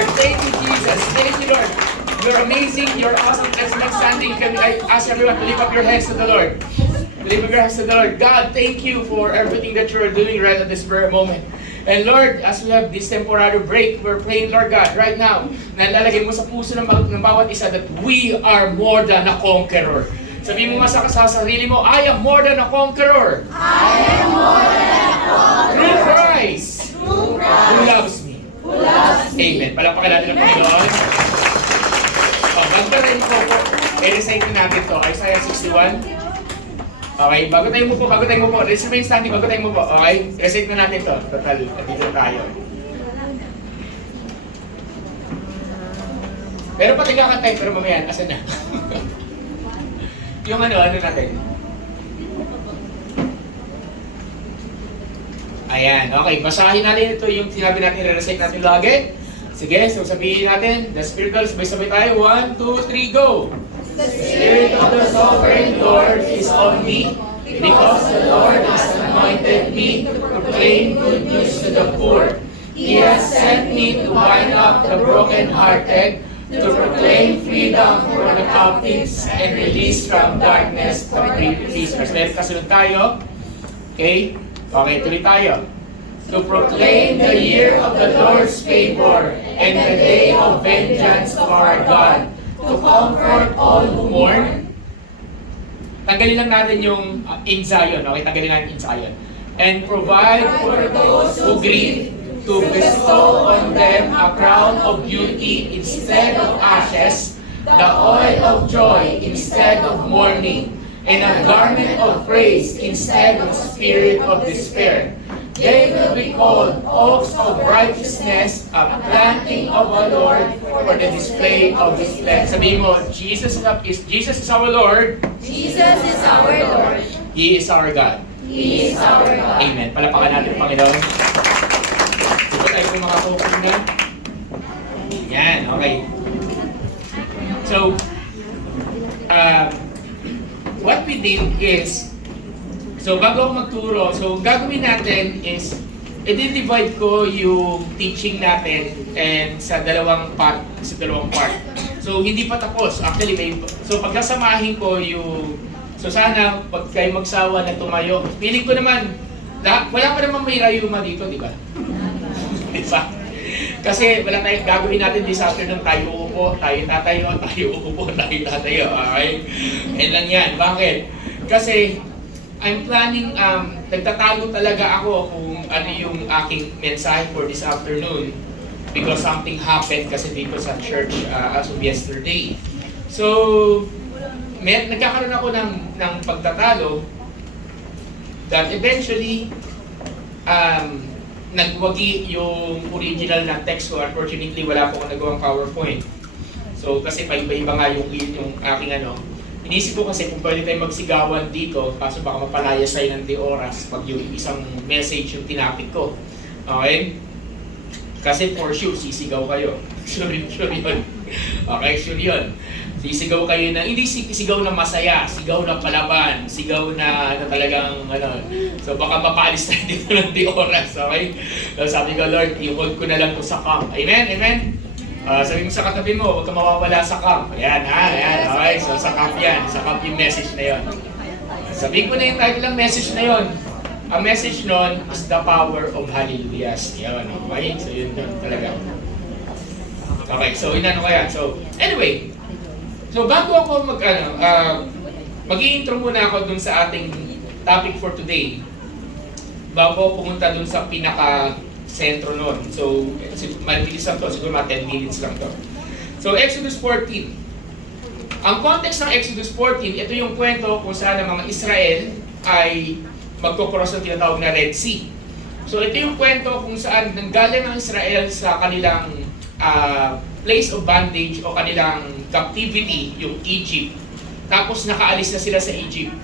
Lord. Thank you, Jesus. Thank you, Lord. You're amazing. You're awesome. As next standing, can I ask everyone to lift up your hands to the Lord? Lift up your hands to the Lord. God, thank you for everything that you are doing right at this very moment. And Lord, as we have this temporary break, we're praying, Lord God, right now, na lalagay mo sa puso ng bawat isa that we are more than a conqueror. Sabihin mo nga sa sarili mo, I am more than a conqueror. I am more than a conqueror. Through Christ. Through Christ. Who loves me. Who loves me. Amen. Palakpakan natin ang Panginoon. Magdaray mo po. I-recite natin to. Isaiah 61. Okay, bago tayo mo po. Let's remain standing, bago tayo mo po. Okay? Recite na natin to. Total, dito tayo. Pero pati kakantay, pero mamaya, asan na? Yung ano natin? Ayan, okay. Basahin natin ito yung sinabi natin, re-recite natin lagi. Sige, so sabihin natin, the spiritual, sabay-sabay tayo. 1, 2, 3, go! The Spirit of the sovereign Lord is on me, because the Lord has anointed me to proclaim good news to the poor. He has sent me to bind up the brokenhearted, to proclaim freedom for the captives and release from darkness the prisoners. Meron kasunod tayo. Okay? Okay, tuloy tayo. To proclaim the year of the Lord's favor and the day of vengeance of our God, to comfort all who mourn. Tanggalin lang natin yung in Zion, okay? Tanggalin natin in Zion. And provide for those who grieve, to bestow on them a crown of beauty instead of ashes, the oil of joy instead of mourning, and a garment of praise instead of spirit of despair. They will be called oaks of righteousness, a planting of the Lord for the display of His splendor. Sabihin mo, Jesus is our Lord. Jesus is our Lord. He is our God. He is our God. Amen. Palapakan natin ang Panginoon. Sige tayo kung makakopin na. Yan, okay. So, what we did is, so bago ako magturo, so gagawin natin is, i-divide ko yung teaching natin and sa dalawang part. So hindi pa tapos. Actually, so pagkasamahin ko yung, so sana pag kayo magsawa na tumayo, feeling ko naman, wala pa naman may rayuma dito, di ba? Di ba? Kasi wala tayong gagawin natin this afternoon, tayo uupo, tayo tatayo, tayo uupo, tayo tatayo. Okay? And lang yan. Bakit? Kasi I'm planning, nagtatago talaga ako kung ano yung aking mensahe for this afternoon because something happened kasi dito sa church as of yesterday. So, nagkakaroon ako ng pagtatalo that eventually, nagwagi yung original na text ko. Unfortunately, wala po akong nagawang PowerPoint. So, kasi paiba-iba nga yung aking ano. Inisip ko kasi kung pwede tayo magsigawan dito, kaso baka mapalaya sa'yo ng 2 oras pag yung isang message yung tinapik ko. Okay? Kasi for sure, sisigaw kayo. Sure yun. Okay, sure yun. Sisigaw kayo na, hindi sigaw na masaya, sigaw na palaban, sigaw na talagang ano. So baka mapaalis tayo dito ng 2 oras, okay? So sabi ko, Lord, i-hold ko na lang to sa camp. Amen? Amen? Sabi mo sa katabi mo, huwag ka mawawala sa camp. Ayan, ayan, okay? So sa camp yan, sa camp yung message na yon. Sabihin ko na yung title ng message na yon. Ang message nun is the power of hallelujahs. Yan, okay? So yun talaga. Okay, so inano kaya? So, anyway, so bago ako mag-i-intro muna ako dun sa ating topic for today. Bago pumunta dun sa pinaka-sentro nun. So, mabilis lang to. Siguro mga 10 minutes lang to. So, Exodus 14. Ang context ng Exodus 14, ito yung kwento kung saan ang mga Israel ay magkocross ng tinatawag na Red Sea. So, ito yung kwento kung saan nanggaling ang Israel sa kanilang place of bondage o kanilang captivity, yung Egypt. Tapos nakaalis na sila sa Egypt.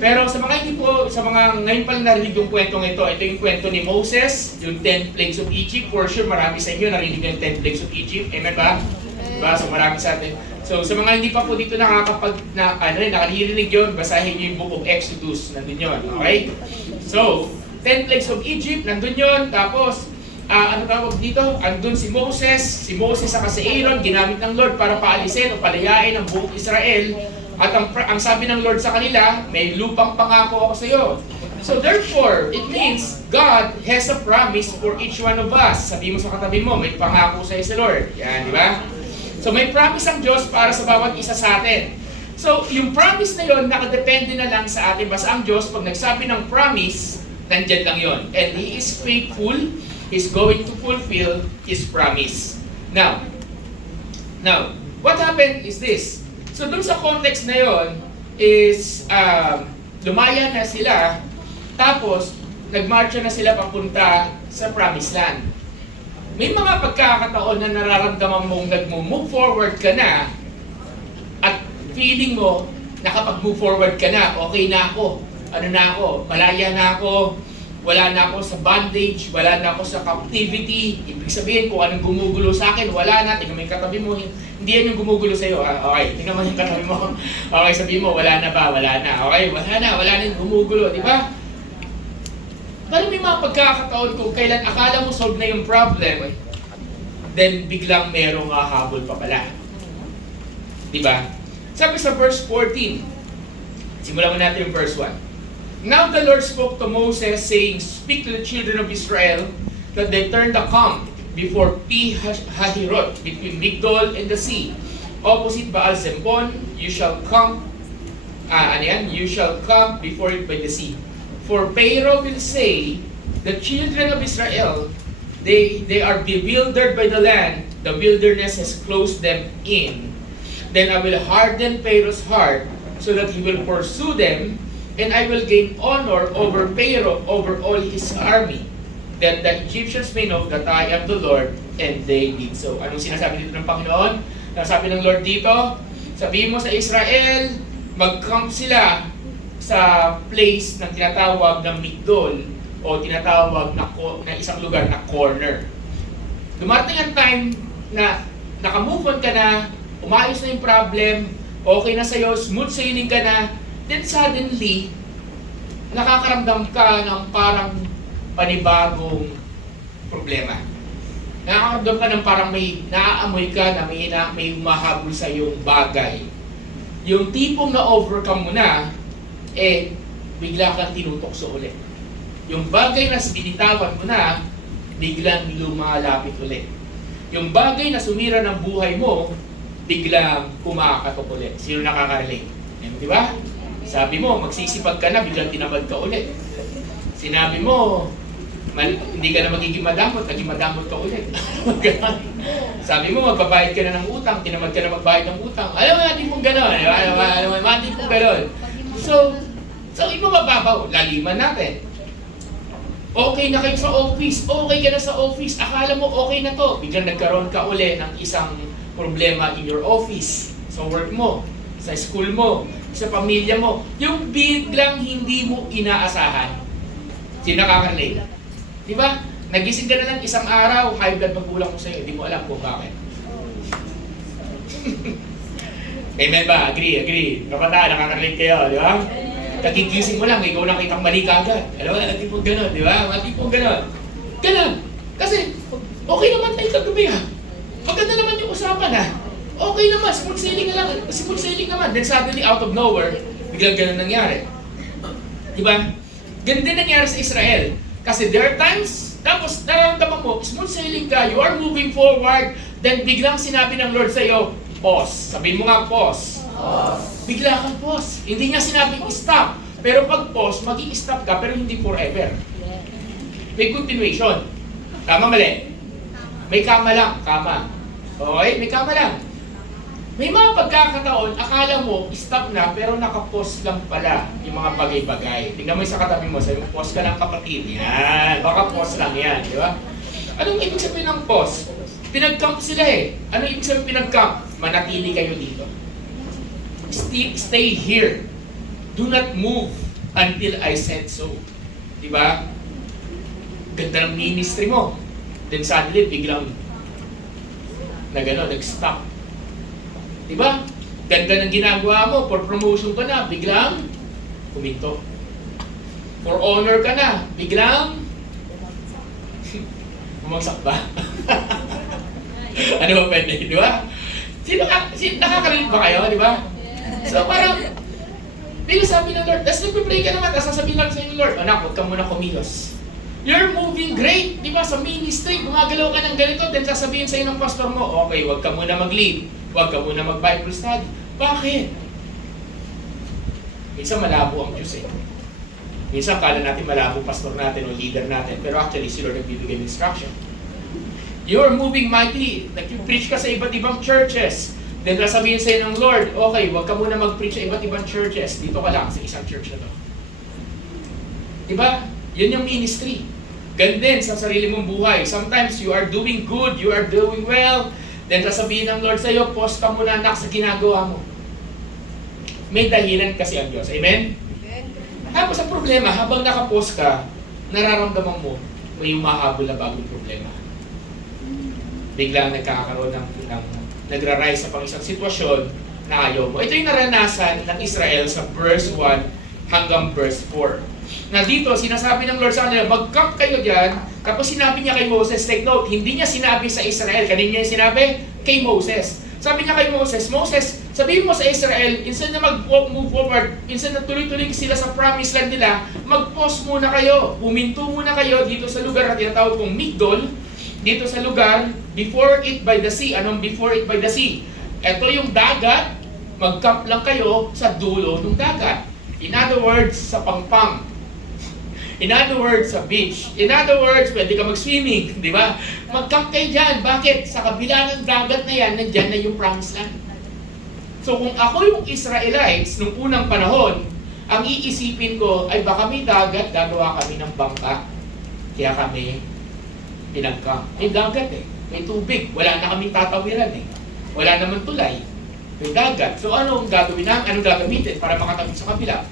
Pero sa mga hindi po, sa mga ngayon pa lang narinig yung kwentong ito yung kwento ni Moses, yung 10 plagues of Egypt. For sure, marami sa inyo narinig yung 10 plagues of Egypt. Amen ba? Diba? So marami sa atin. So sa mga hindi pa po dito nakaririnig yun, basahin nyo yung book of Exodus, nandun yun. Okay? So, 10 plagues of Egypt, nandun yun. Tapos, ano tawag dito? Andun si Moses saka si Aaron, ginamit ng Lord para paalisin o palayain ang buong Israel. At ang sabi ng Lord sa kanila, may lupang pangako ako sa iyo. So therefore, it means God has a promise for each one of us. Sabi mo sa katabi mo, may pangako sa iyo si Lord. Yan, di ba? So may promise ang Diyos para sa bawat isa sa atin. So yung promise na yon, nakadepende na lang sa atin. Basta ang Diyos, pag nagsabi ng promise, nandyan lang yon. And He is faithful, He's going to fulfill His promise. Now, what happened is this. So dun sa context na yon is lumaya na sila, tapos nagmarcha na sila papunta sa promised land. May mga pagkakataon na nararamdaman mong nag-move forward ka na at feeling mo nakapag-move forward ka na, okay na ako, malaya na ako, wala na ako sa bondage, wala na ako sa captivity. Ibig sabihin kung anong gumugulo sa akin, wala na. Tingnan mo yung katabi mo, hindi yan yung gumugulo sa iyo. Okay, tingnan mo yung katabi mo. Okay, sabihin mo, wala na ba? Wala na. Okay, wala na yung gumugulo, di ba? Pero may mga pagkakataon kung kailan akala mo solve na yung problem, then biglang merong habol pa pala. Di ba? Sabi sa verse 14, simulan mo natin yung verse 1. Now the Lord spoke to Moses, saying, Speak to the children of Israel, that they turn the camp before Pi-Hahirot, between Migdol and the sea. Opposite Baal-Zempon, you shall camp, you shall camp before it by the sea. For Pharaoh will say, the children of Israel, they are bewildered by the land, the wilderness has closed them in. Then I will harden Pharaoh's heart, so that he will pursue them, and I will gain honor over Pharaoh, over all his army, that the Egyptians may know that I am the Lord, and they did so. Anong sinasabi dito ng Panginoon? Nasabi ng Lord dito, sabihin mo sa Israel, mag-camp sila sa place na tinatawag na Migdol, o tinatawag na isang lugar na corner. Dumating ang time na nakamove on ka na, umayos na yung problem, okay na sa'yo, smooth sailing ka na, then suddenly, nakakaramdam ka ng parang panibagong problema. Nakakaramdam ka ng parang may naaamoy ka na may humahabol sa iyong bagay. Yung tipong na-overcome mo na, bigla kang tinutokso ulit. Yung bagay na binitawan mo na, biglang lumalapit ulit. Yung bagay na sumira ng buhay mo, biglang kumakatok ulit. Sino nakaka-relate? Di ba? Sabi mo, magsisipag ka na, biglang tinamad ka ulit. Sinabi mo, hindi ka na magiging madamot, naging madamot ka ulit. Sabi mo, magbabayad ka na ng utang, tinamad ka na magbayad ng utang. Alam mo natin pong gano'n. Natin pong gano'n. So ito mababaw, laliman natin. Okay na kayo sa office, okay ka na sa office, akala mo okay na to. Biglang nagkaroon ka uli ng isang problema in your office, sa work mo, sa school mo, sa pamilya mo, yung biglang hindi mo inaasahan. Sino nakaka-relate? Di ba? Nagising ka na lang isang araw, high blood magulang mo sa'yo, hindi mo alam kung bakit. Amen ba? Agree. Kapata, nakaka-relate kayo, di ba? Kagigising mo lang, ikaw nakitang mali ka agad. Alam mo, natin po gano'n, di ba? Natin po gano'n. Gano'n. Kasi, okay naman tayo kagabi ha. Maganda naman yung usapan ha. Okay naman, smooth sailing naman. Then suddenly, out of nowhere, biglang ganun nangyari. Diba? Ganun din nangyari sa Israel. Kasi there are times, tapos nararamdaman mo, smooth sailing ka, you are moving forward, then biglang sinabi ng Lord sa iyo, pause. Sabihin mo nga, pause. Bigla kang pause. Hindi niya sinabing stop. Pero pag pause, mag-i-stop ka, pero hindi forever. May continuation. Tama, mali? May kama lang, kama. Okay? May kama lang. May mga pagkakataon, akala mo, stop na, pero naka-pause lang pala yung mga bagay-bagay. Tingnan mo yung sa katabi mo, sabi mo, pause ka ng kapatid. Yan, baka pause lang yan, di ba? Anong ibig sabihin ng pause? Pinag-camp sila eh. Ano ibig sabihin pinag-camp? Manatili kayo dito. Stay here. Do not move until I said so. Di ba? Ganda ng ministry mo. Then suddenly, biglang nag-stop. Diba? Ganda ng ginagawa mo, for promotion ka na, biglang kuminto. For honor ka na, biglang Bumagsak ba? Ano ba pwede, di ba? Nakaka-relate ba kayo, di ba? So parang, di sabi ng Lord, tapos nagpipray ka naman, tapos sasabihin lang sa inyo, Lord, anak, huwag ka muna kumilos. You're moving great, di ba? Sa ministry, gumagalaw ka ng ganito, then sasabihin sa inyo ng pastor mo, okay, huwag ka muna mag-lead, huwag ka muna mag-Bible study. Bakit? Minsan malabo ang Diyos eh. Minsan kala natin malabo pastor natin o leader natin, pero actually si Lord nagbibigay ng instruction. You're moving mightily. Nag-preach ka sa iba't ibang churches. Then sasabihin sa iyo ng Lord, okay, huwag ka muna mag-preach sa iba't ibang churches. Dito ka lang sa isang church na to. Diba? Yun yung ministry. Ganun din sa sarili mong buhay. Sometimes you are doing good, you are doing well. Then sasabihin ng Lord sa iyo, pause ka muna anak sa ginagawa mo. May dahilan kasi ang Diyos. Amen? Tapos ang problema, habang naka-pause ka, nararamdaman mo, may umahabol na bagong problema. Biglang nagkakaroon ng nagra-rise sa pang isang sitwasyon na ayaw mo. Ito yung naranasan ng Israel sa verse 1 hanggang verse 4. Na dito, sinasabi ng Lord sa kanila, mag-camp kayo dyan. Tapos sinabi niya kay Moses, take note, hindi niya sinabi sa Israel. Kanina niya sinabi kay Moses. Sabi niya kay Moses, Moses, sabihin mo sa Israel, instead na mag-move forward, instead na tuloy-tuloy sila sa promised land nila, mag-pause muna kayo. Huminto muna kayo dito sa lugar na tinatawag kong Migdol, dito sa lugar, before it by the sea. Anong before it by the sea? Ito yung dagat, mag-camp lang kayo sa dulo ng dagat. In other words, sa pangpang. In other words, sa beach. In other words, pwede ka mag-swimming, di ba? Mag-camp kayo dyan. Bakit? Sa kabila ng dagat na yan, nandyan na yung promised land. So kung ako yung Israelites, nung unang panahon, ang iisipin ko ay baka may dagat, gagawa kami ng bangka. Kaya kami pinagka. May dagat eh. May tubig. Wala na kaming tatawiran eh. Wala naman tulay. May dagat. So ano ang gagawin namin? Anong gagamitin para makatawid sa kabila?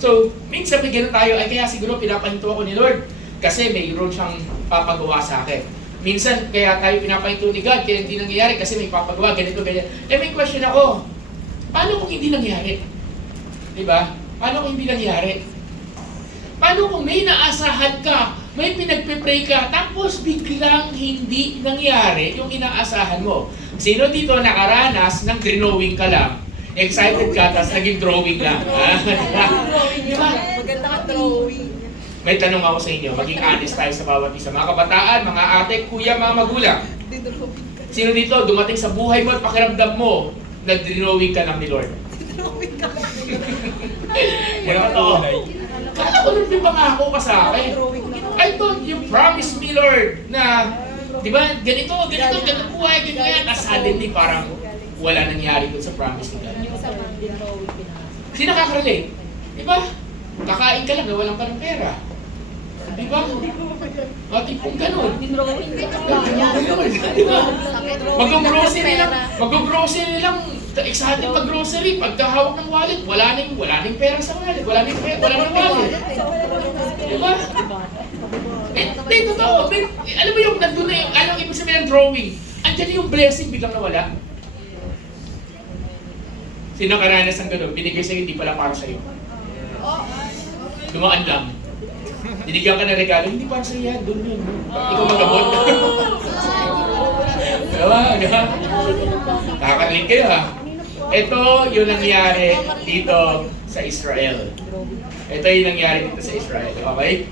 So, minsan bigyan tayo, ay kaya siguro pinapahinto ako ni Lord kasi mayroon siyang papagawa sa akin. Minsan, kaya tayo pinapahinto ni God kaya hindi nangyayari kasi may papagawa, ganito, ganyan. Eh may question ako, paano kung hindi nangyari? Diba? Paano kung hindi nangyari? Paano kung may naasahan ka, may pinagpe-pray ka, tapos biglang hindi nangyari yung inaasahan mo? Sino dito nakaranas ng drawing ka lang? Excited ka, tapos naging drawing lang. Diba? Maganda ka drawing. May tanong ako sa inyo, maging honest tayo sa bawat isa. Mga kabataan, mga ate, kuya, mga magulang. Sino dito, dumating sa buhay mo at pakiramdam mo, nag-drawing ka lang ni Lord? Drawing ka lang. Wala to. Kala ko nung pangako ka sa akin. I thought you promised me, Lord, na, di ba, ganito, buhay, ganyan. Tapos suddenly, parang wala nangyari dun sa promise ni God. Sino nakaka-relate? Di ba? Kakain ka lang na walang parang pera. Di ba? Tipong ganun. Di ba? Mag-grocery lang, excited mag-grocery. Pagkahawak ng wallet, wala na yung pera sa wallet. Wala na yung wallet. Di ba? Hindi, totoo. Alam mo yung nandun na yung, anong ibig sabihin ng drawing? Andiyan yung blessing, biglang nawala. Sino karanas ang gano'n? Binigay sa'yo, hindi pala para sa'yo. Dumaan lang. Binigyan ka ng regalo, hindi para sa'yo yan, doon yun. Ikaw magabot. Diba? Nakakaling kayo ha. Ito yung nangyari dito sa Israel. Ito yung nangyari dito sa Israel. Okay?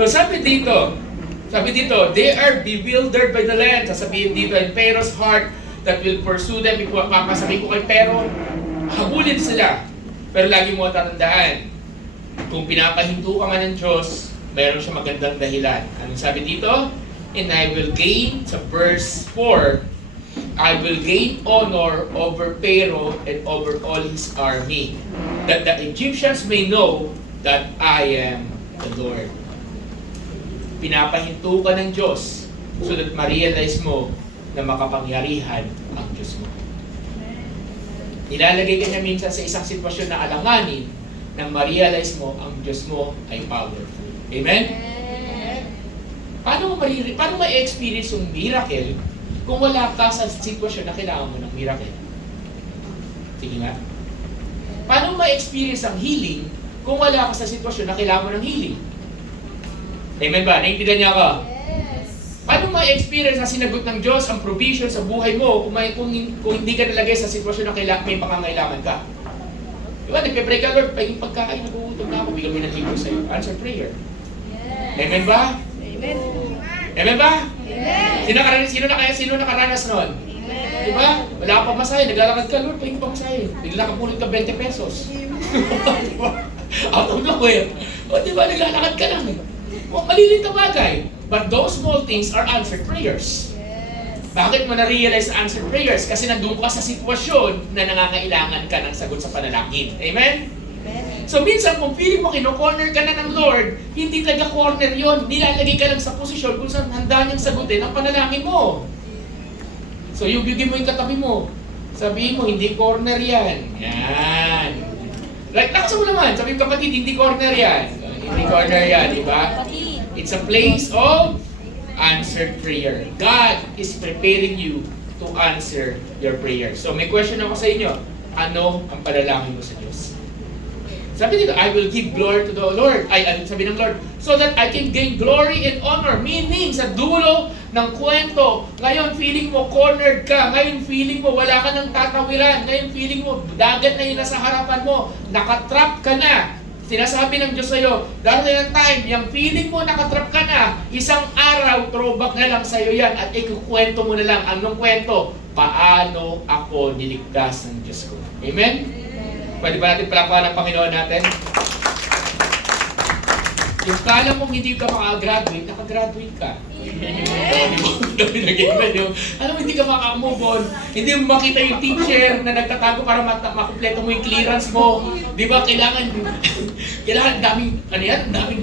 So sabi dito, they are bewildered by the land. Sasabihin dito, in Pharaoh's heart, that will pursue them. Papasabihin ko kay Pero, habulin sila. Pero lagi mo tatandaan, kung pinapahinto ka man ng Diyos, mayroon siya magandang dahilan. Anong sabi dito? And I will gain, sa verse 4, I will gain honor over Pharaoh and over all his army, that the Egyptians may know that I am the Lord. Pinapahinto ka ng Diyos so that ma-realize mo na makapangyarihan ang Diyos mo. Nilalagay ka niya minsan sa isang sitwasyon na alanganin nang ma-realize mo ang Diyos mo ay powerful. Amen? Paano ma-experience yung miracle kung wala ka sa sitwasyon na kailangan mo ng miracle? Sige nga. Paano ma-experience ang healing kung wala ka sa sitwasyon na kailangan mo ng healing? Amen ba? Naintindihan niya ako? Yes. Paano ma-experience na sinagot ng Diyos ang provision sa buhay mo kung hindi ka nalagay sa sitwasyon na may pangangailangan ka? Diba? Nagpe-pray ka, Lord, pahing pagkain, nagugutom na ako, bigyan mo ng libro sa'yo. Answer prayer. Yes. Amen ba? Amen. Amen ba? Amen. Sino nakaranas nun? Amen. Diba? Wala ka pa masahe, naglalakad ka, Lord, pahing pa masahe. Bigla ka pulot ka 20 pesos. Diba? Out of nowhere. O diba, naglalakad ka lang eh. Malilit na bagay. But those small things are answered prayers. Yes. Bakit mo na-realize ang answered prayers? Kasi nandun ka sa sitwasyon na nangangailangan ka ng sagot sa panalangin. Amen? Amen. So minsan kung feeling mo kino-corner ka na ng Lord, hindi taga-corner yon. Nilalagay ka lang sa posisyon kung saan handa niyang sagutin ang panalangin mo. So bigyan mo yung katabi mo. Sabihin mo, hindi corner yan. Yan. Like, lakasan mo naman. Sabihin kapatid, hindi corner yan. Hindi corner yan, di ba? It's a place of answered prayer. God is preparing you to answer your prayer. So may question ako sa inyo. Ano ang panalangin mo sa Diyos? Sabi dito, I will give glory to the Lord. Sabi ng Lord, so that I can gain glory and honor. Meaning, sa dulo ng kwento, ngayon feeling mo cornered ka, ngayon feeling mo wala ka ng tatawiran, ngayon feeling mo dagat na yun nasa harapan mo, nakatrap ka na. Sinasabi ng Diyos sa'yo, dahil ng time, yung feeling mo nakatrap ka na, isang araw, throwback na lang sa'yo yan at ikukwento mo na lang. Anong kwento? Paano ako niligtas ng Diyos ko? Amen? Pwede ba natin palakpakan ng Panginoon natin? Yung kala mong hindi ka makagraduate, nakagraduate ka. Alam mo, hindi ka maka-move on. Hindi mo makita yung teacher na nagtatago para makumpleto mo yung clearance mo. Di ba? Kailangan daming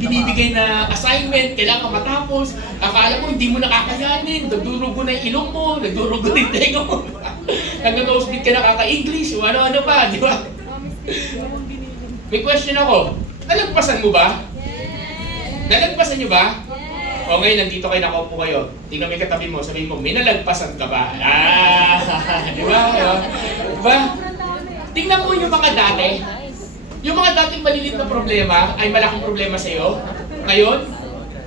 binibigay na assignment, kailangan matapos. Akala mo, hindi mo nakakayanin. Nagdurugo na yung ilong mo, nagdurugo na yung tenga mo. Nag-no-speak ka na kaka-English, o ano-ano pa, di ba? May question ako. Nalagpasan mo ba? Nalagpasan nyo ba? O ngayon, nandito kayo, nakaupo kayo. Tingnan mo yung katabi mo, sabihin mo, may nalagpasan ka ba? Di ba? Diba? Tingnan mo yung mga dati. Yung mga dating maliliit na problema ay malaking problema sa iyo. Ngayon,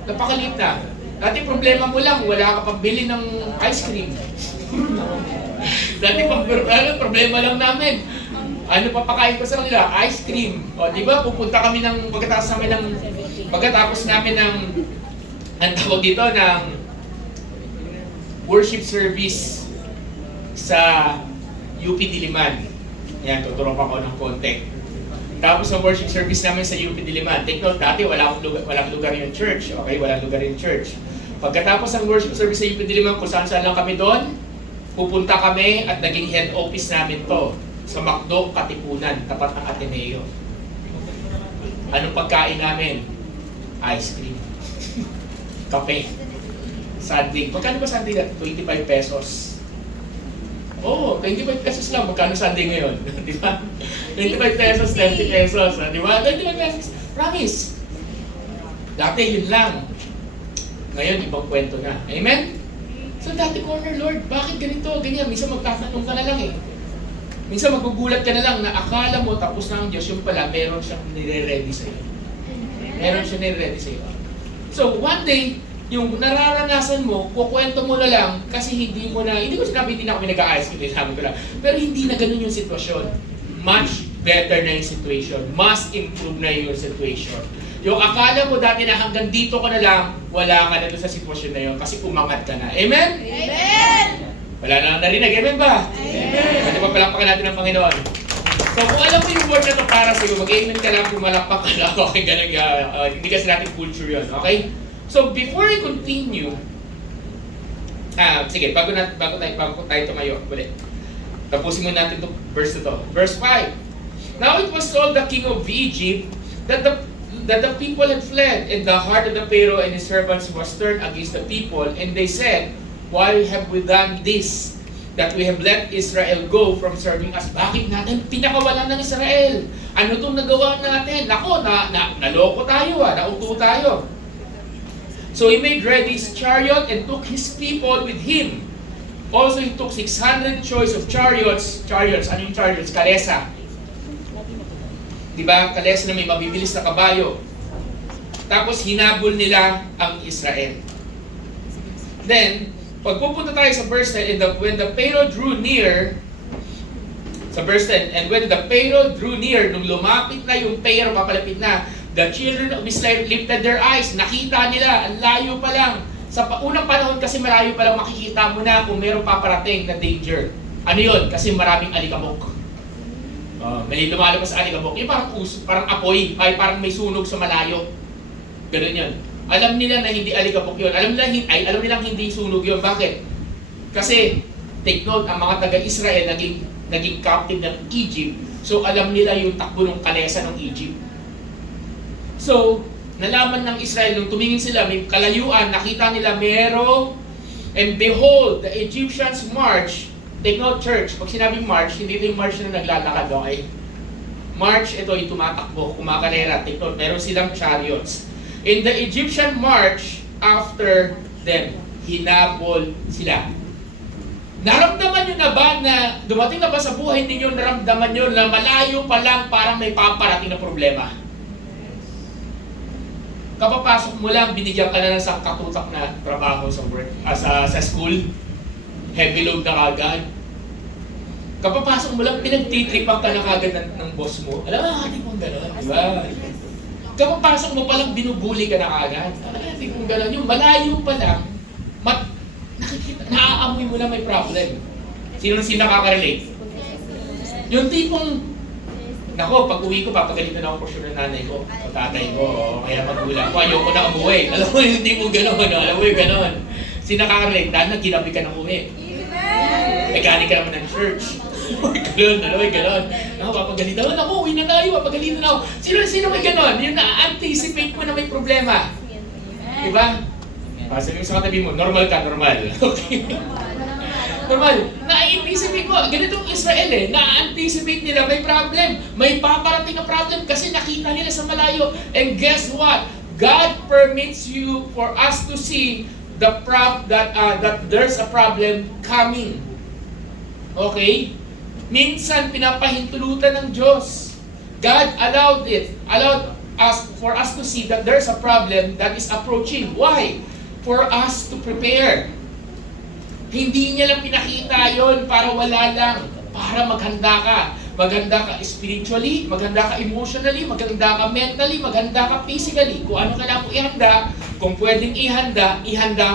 napakaliit na. Dati problema mo lang, wala ka pambili ng ice cream. Dati problema lang namin. Ano papakain ko sa kanila? Ice cream. O, di ba? Pupunta kami pagkatapos namin ng ang tawag dito ng worship service sa UP Diliman. Yan, tuturo pa ako ng konti. Tapos sa worship service namin sa UP Diliman, take note, dati walang lugar yung church. Okay, walang lugar yung church. Pagkatapos ng worship service sa UP Diliman, kung saan lang kami doon, pupunta kami at naging head office namin to sa Macdo, Katipunan, tapat ng Ateneo. Anong pagkain namin? Ice cream. Kape. Sanding. Magkano ba sanding na? 25 pesos. Oo, 25 pesos lang. Magkano sanding ngayon? Di ba? 25 pesos, 30 pesos. Di ba? 25 pesos. Promise. Dati yun lang. Ngayon, ibang kwento na. Amen? So dati corner, Lord, bakit ganito? Ganyan. Minsan magtatanong ka na lang eh. Minsan magugulat ka na lang na akala mo tapos na ang Diyos, yung pala meron siyang nire-ready sa'yo. Meron siyang nire-ready sa'yo. So one day, yung nararanasan mo, kukwento mo na lang kasi hindi ko sinabi hindi na kami nag-aayos, hindi sabi ko lang. Pero hindi na ganun yung sitwasyon. Much better na yung situation. Mas improve na yung situation. Yung akala mo dati na hanggang dito ka na lang, wala ka na doon sa sitwasyon na yun kasi umangat ka na. Amen? Amen. Wala na narinig. Amen ba? Amen. Pwede ba palakpakan natin ang Panginoon? So kung alam mo yung word na ito para sa'yo, mag-amen ka lang, pumalakpak ka lang. Okay, ganun hindi kasi natin culture yun. Okay? So before I continue, sige, bago tayo tumayo ulit. Tapusin mo natin itong verse na to. Verse 5. Now it was told the king of Egypt that the people had fled, and the heart of the Pharaoh and his servants was turned against the people, and they said, why have we done this, that we have let Israel go from serving us? Bakit natin pinakawalan ng Israel? Ano itong nagawa natin? Nako, naloko tayo, nauto tayo. So he made ready his chariot and took his people with him. Also he took 600 choice of chariots. Chariots, ano yung chariots? Kalesa. Diba? Kalesa na may mabibilis na kabayo. Tapos hinabol nila ang Israel. Then, pag pupunta tayo sa verse 10, when the Pharaoh drew near, sa verse 10, and when the Pharaoh drew near, nung lumapit na yung Pharaoh, papalapit na, the children of Israel lifted their eyes. Nakita nila, ang layo pa lang. Sa unang panahon kasi malayo pa lang makikita mo na kung mayroong paparating na danger. Ano yun? Kasi maraming alikabok. May lumalabas sa alikabok. Yung parang apoy, ay parang may sunog sa malayo. Ganun yun. Alam nila na hindi alikabok yun. Alam nilang hindi sunog yun. Bakit? Kasi, take note, ang mga taga-Israel naging captive ng Egypt. So, alam nila yung takbo ng kalesa ng Egypt. So, nalaman ng Israel, nung tumingin sila, may kalayuan, nakita nila merong, and behold, the Egyptians march. Take note, church, pag sinabing march, hindi ito yung march na naglalakad, okay? March, ito yung tumatakbo, kumakalera. Take note, meron silang chariots. In the Egyptian march, after them, hinabol sila. Naramdaman nyo na ba na, dumating na ba sa buhay ninyo, naramdaman nyo na malayo pa lang parang may paparating na problema? Kapapasok mo lang, binigyan ka na ng katutak na trabaho sa work, sa school. Heavy load na kagad. Kapapasok mo lang, pinagtitripan ka na kagad ng boss mo. Alam mo, hindi mong gano'n, di ba? Kapapasok mo palang, binubuli ka na kagad. Hindi mong gano'n. Yung malayo pa lang, nakikita, naaamoy mo na may problem. Sino nakaka-relate? Yung tipong, nako, pag uwi ko, papagalitan ako for sure ng nanay ko, o tatay ko, o kaya magulang ko, ayoko na umuwi. Alam mo, hindi mo gano'n, alam mo yung gano'n. Nakaka-relate, dahil nagkinabi ka ng uwi. Mekanik ka naman ng church. Gano'n, alam mo yung gano'n. Ako, papagalitan ako, uwi na tayo, papagalitan ako. Sino may gano'n? Yung na-anticipate mo na may problema. Diba? Sabi mo sa katabi mo, normal ka, normal. Okay. Normal. Na-anticipate mo. Ganitong Israel na-anticipate nila may problem. May paparating na problem kasi nakita nila sa malayo. And guess what? God permits you for us to see that there's a problem coming. Okay? Minsan pinapahintulutan ng Diyos. God allowed for us to see that there's a problem that is approaching. Why? For us to prepare. Hindi niya lang pinakita yon para wala lang, para maghanda ka. Maghanda ka spiritually, maghanda ka emotionally, maghanda ka mentally, maghanda ka physically. Kung ano kailangan mo ihanda, kung pwedeng ihanda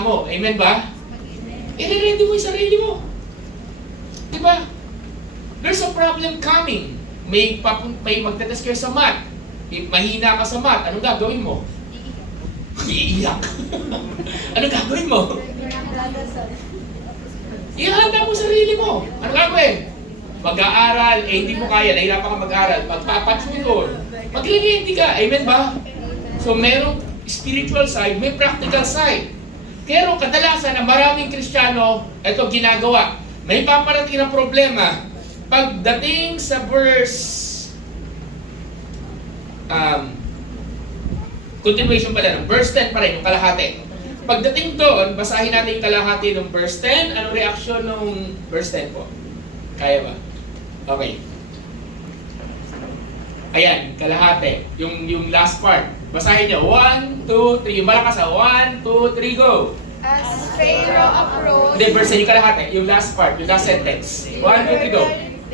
mo. Amen ba? I-ready mo yung sarili mo. Diba? There's a problem coming. May magtetest kayo sa math. Mahina ka sa math. Anong gagawin mo? Iiyak. Anong gagawin mo? Ihanda mo sarili mo. Anong gagawin? Mag-aaral, hindi mo kaya, nahirapan ka mag-aaral, magpapatutor, maglilindi ka, amen ba? So merong spiritual side, may practical side. Pero kadalasan na maraming Kristiyano, ito ginagawa, may paparating na problema, pagdating sa verse, continuation pala ng verse 10 pa rin, yung kalahati. Pagdating doon, basahin natin yung kalahati ng verse 10, anong reaction ng verse 10 po? Kaya ba? Okay. Ayan, kalahati. Yung last part. Basahin niyo. 1, 2, 3. Yung malakas 1, 2, 3, go! As Pharaoh approached, Hindi, verse yung kalahati. Yung last part. Yung last sentence. 1, 2, 3, go!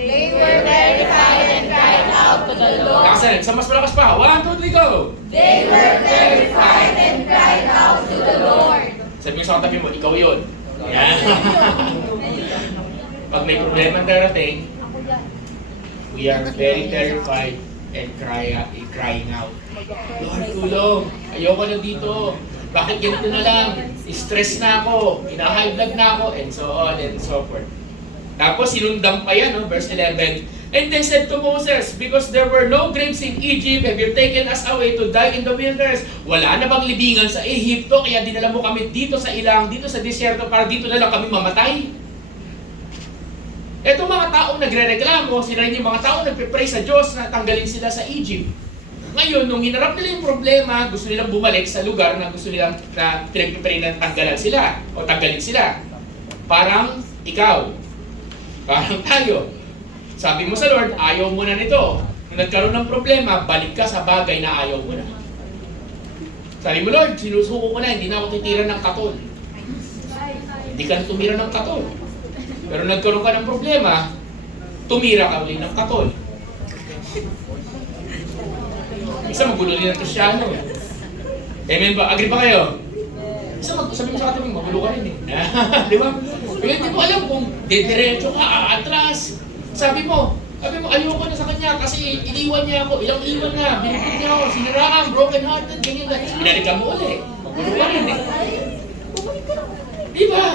they were terrified and cried out to the Lord. Lakasan. Sa mas malakas pa. 1, 2, 3, go! They were terrified and cried out to the Lord. Sabi mo sa katabi mo, ikaw yun. Yan. Pag may problema darating, we are very terrified and crying out. Lord, tulong. Ayoko na dito. Bakit ganito na lang? Stress na ako. High blood na ako. And so on and so forth. Tapos sinundan pa yan, no? Verse 11. And they said to Moses, because there were no graves in Egypt, have you taken us away to die in the wilderness? Wala na bang libingan sa Ehipto? Kaya dinala mo kami dito sa ilang, dito sa disyerto, para dito na lang kami mamatay? Etong mga taong nagre-reklamo, sila rin yung mga taong nagpe-pray sa Diyos na tanggalin sila sa Egypt. Ngayon, nung hinarap nila yung problema, gusto nilang bumalik sa lugar na gusto nilang na pinagpe-pray na tanggalan sila o tanggalin sila. Parang ikaw, parang tayo. Sabi mo sa Lord, ayaw mo na nito. Nung nagkaroon ng problema, balik ka sa bagay na ayaw mo na. Sabi mo, Lord, sinusuko ko na, hindi na ako titira ng katol. Hindi ka na tumira ng katol. Pero nagkaroon ka ng problema, tumira ka ulit ng katol. Isa magulo din ng Kristyano eh. Amen ba? Agree ba kayo? Isa sabi mo sa katabi, magulo ka rin eh. Di ba? Kaya hindi mo alam kung didiretso ka, atras. Sabi mo, ayoko na sa kanya kasi iniwan niya ako. Ilang iwan na, binukit niya ako, siniraan, broken hearted, ganyan na. Binalikan mo ulit. Magulo ka rin eh. Di ba?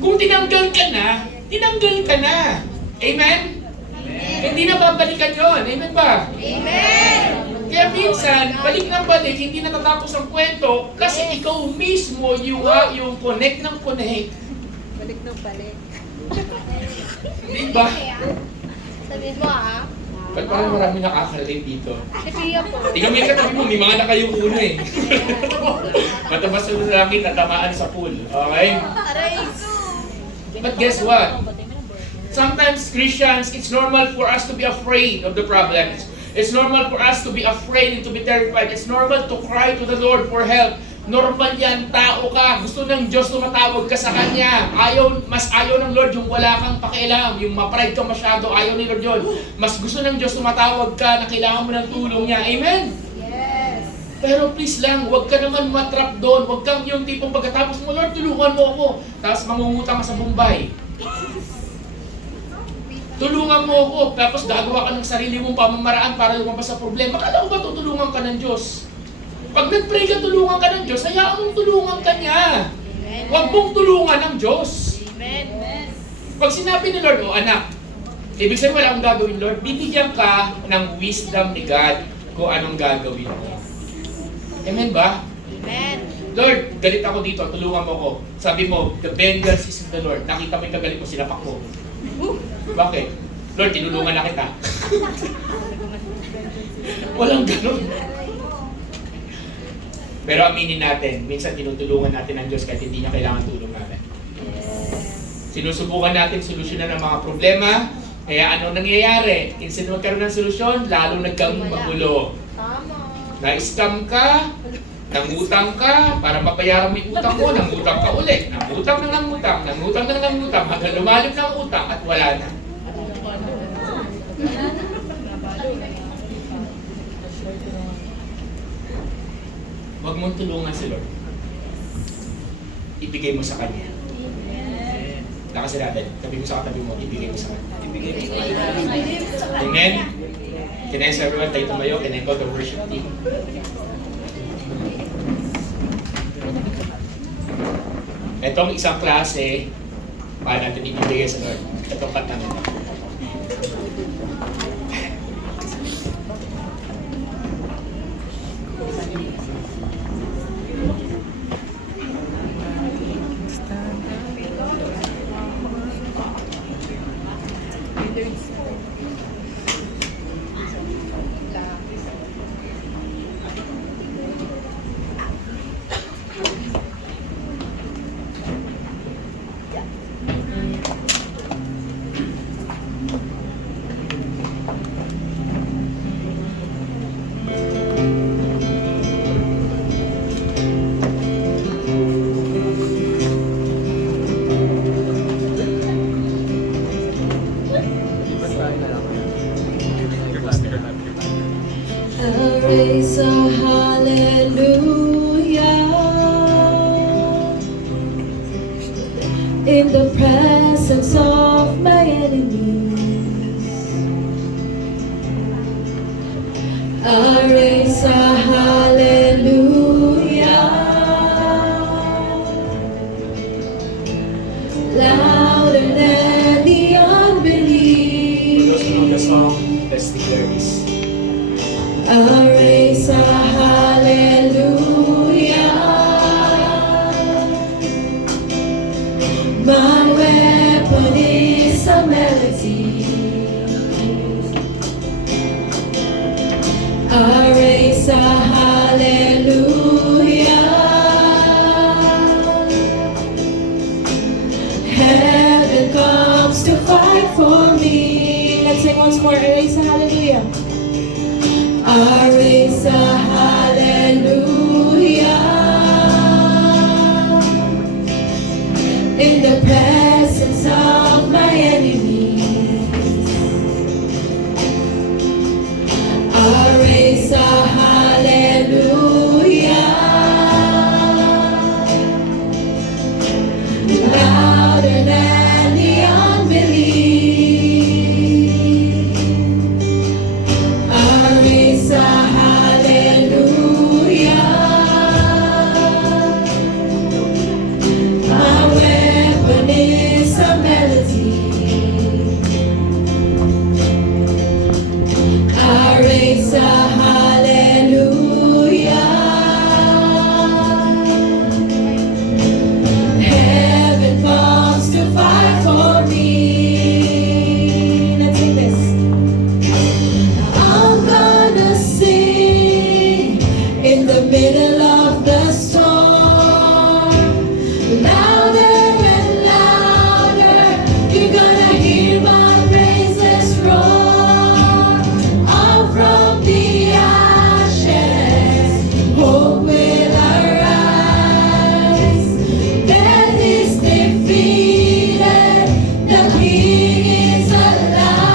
Kung tinanggal ka na. Amen? Hindi na babalikan yun. Amen ba? Amen. Kaya minsan, balik ng balik, hindi natatapos ang kwento kasi ikaw mismo yung connect ng connect. Balik ng balik. Di ba? Sabihin mo ah. Ba't parang marami nakaka-relate dito? Si Pia po. Ikaw may katabi mo, may mga nakayuko na eh. Matabas sa lalaki, tatamaan sa pool. Okay? Aray ko. But guess what? Sometimes Christians, it's normal for us to be afraid of the problems. It's normal for us to be afraid and to be terrified. It's normal to cry to the Lord for help. Normal yan, tao ka. Gusto ng Diyos tumatawag ka sa Kanya. Mas ayaw ng Lord yung wala kang pakialam, yung ma-pride ka masyado, ayaw ni Lord yun. Mas gusto ng Diyos tumatawag ka na kailangan mo ng tulong niya. Amen? Yes. Pero please lang, huwag ka naman matrap doon. Huwag kang yung tipong pagkatapos mo, Lord, tulungan mo ako. Tapos mangungutang ka sa Bombay. Tulungan mo ako, tapos gagawa ka ng sarili mong pamamaraan para lumabas sa problema. Kala ko ba tutulungan ka ng Diyos? Pag nag-pray ka, tulungan ka ng Diyos, hayaan mong tulungan ka niya. Huwag mong tulungan ng Diyos. Amen. Pag sinabi ni Lord, anak, ibig sabihin wala akong gagawin, Lord, bibigyan ka ng wisdom ni God kung anong gagawin mo. Amen ba? Amen. Lord, galit ako dito, tulungan mo ko. Sabi mo, the vengeance is of the Lord. Nakita mo yung kagalit mo, sinapak mo. Bakit? Lord, tinulungan na kita. Walang ganun. Pero aminin natin, minsan tinutulungan natin ang Diyos kahit hindi niya kailangan tulong natin. Sinusubukan natin solusyonan ng mga problema, kaya ano nangyayari? Instead na magkaroon ng solusyon, lalo nagkagulo. Tama. Na-scam ka, nangutang ka, para mabayaran mo yung utang mo, nangutang ka ulit, nangutang na nangutang, hanggang lumalim ng utang at wala na. Huwag mong tulungan si Lord. Ibigay mo sa Kanya. Nakasin natin, tabi mo sa katabi mo, ibigay mo sa Kanya. Amen? Can I ask everyone, tayo tumayo, can I call the worship team? Itong isang klase, paano natin ibigay sa Lord? Itong kanta nito. Praise a hallelujah in the presence of my enemies. I raise a hallelujah louder than the unbelief. For those who know the song, let's declare this. I raise a hallelujah. My weapon is a melody. I raise a hallelujah. Heaven comes to fight for me. Let's sing once more. I raise a hallelujah. I raise raise a hallelujah in the presence of my enemies. I raise a hallelujah louder than the unbelief. I raise a hallelujah. My weapon is a melody. I raise a hallelujah. Heaven comes to fight for me. Let's sing this. I'm gonna sing in the middle of the storm. Louder and louder, you're gonna hear my praises roar. Up from the ashes, hope will arise. Death is defeated, the King is alive.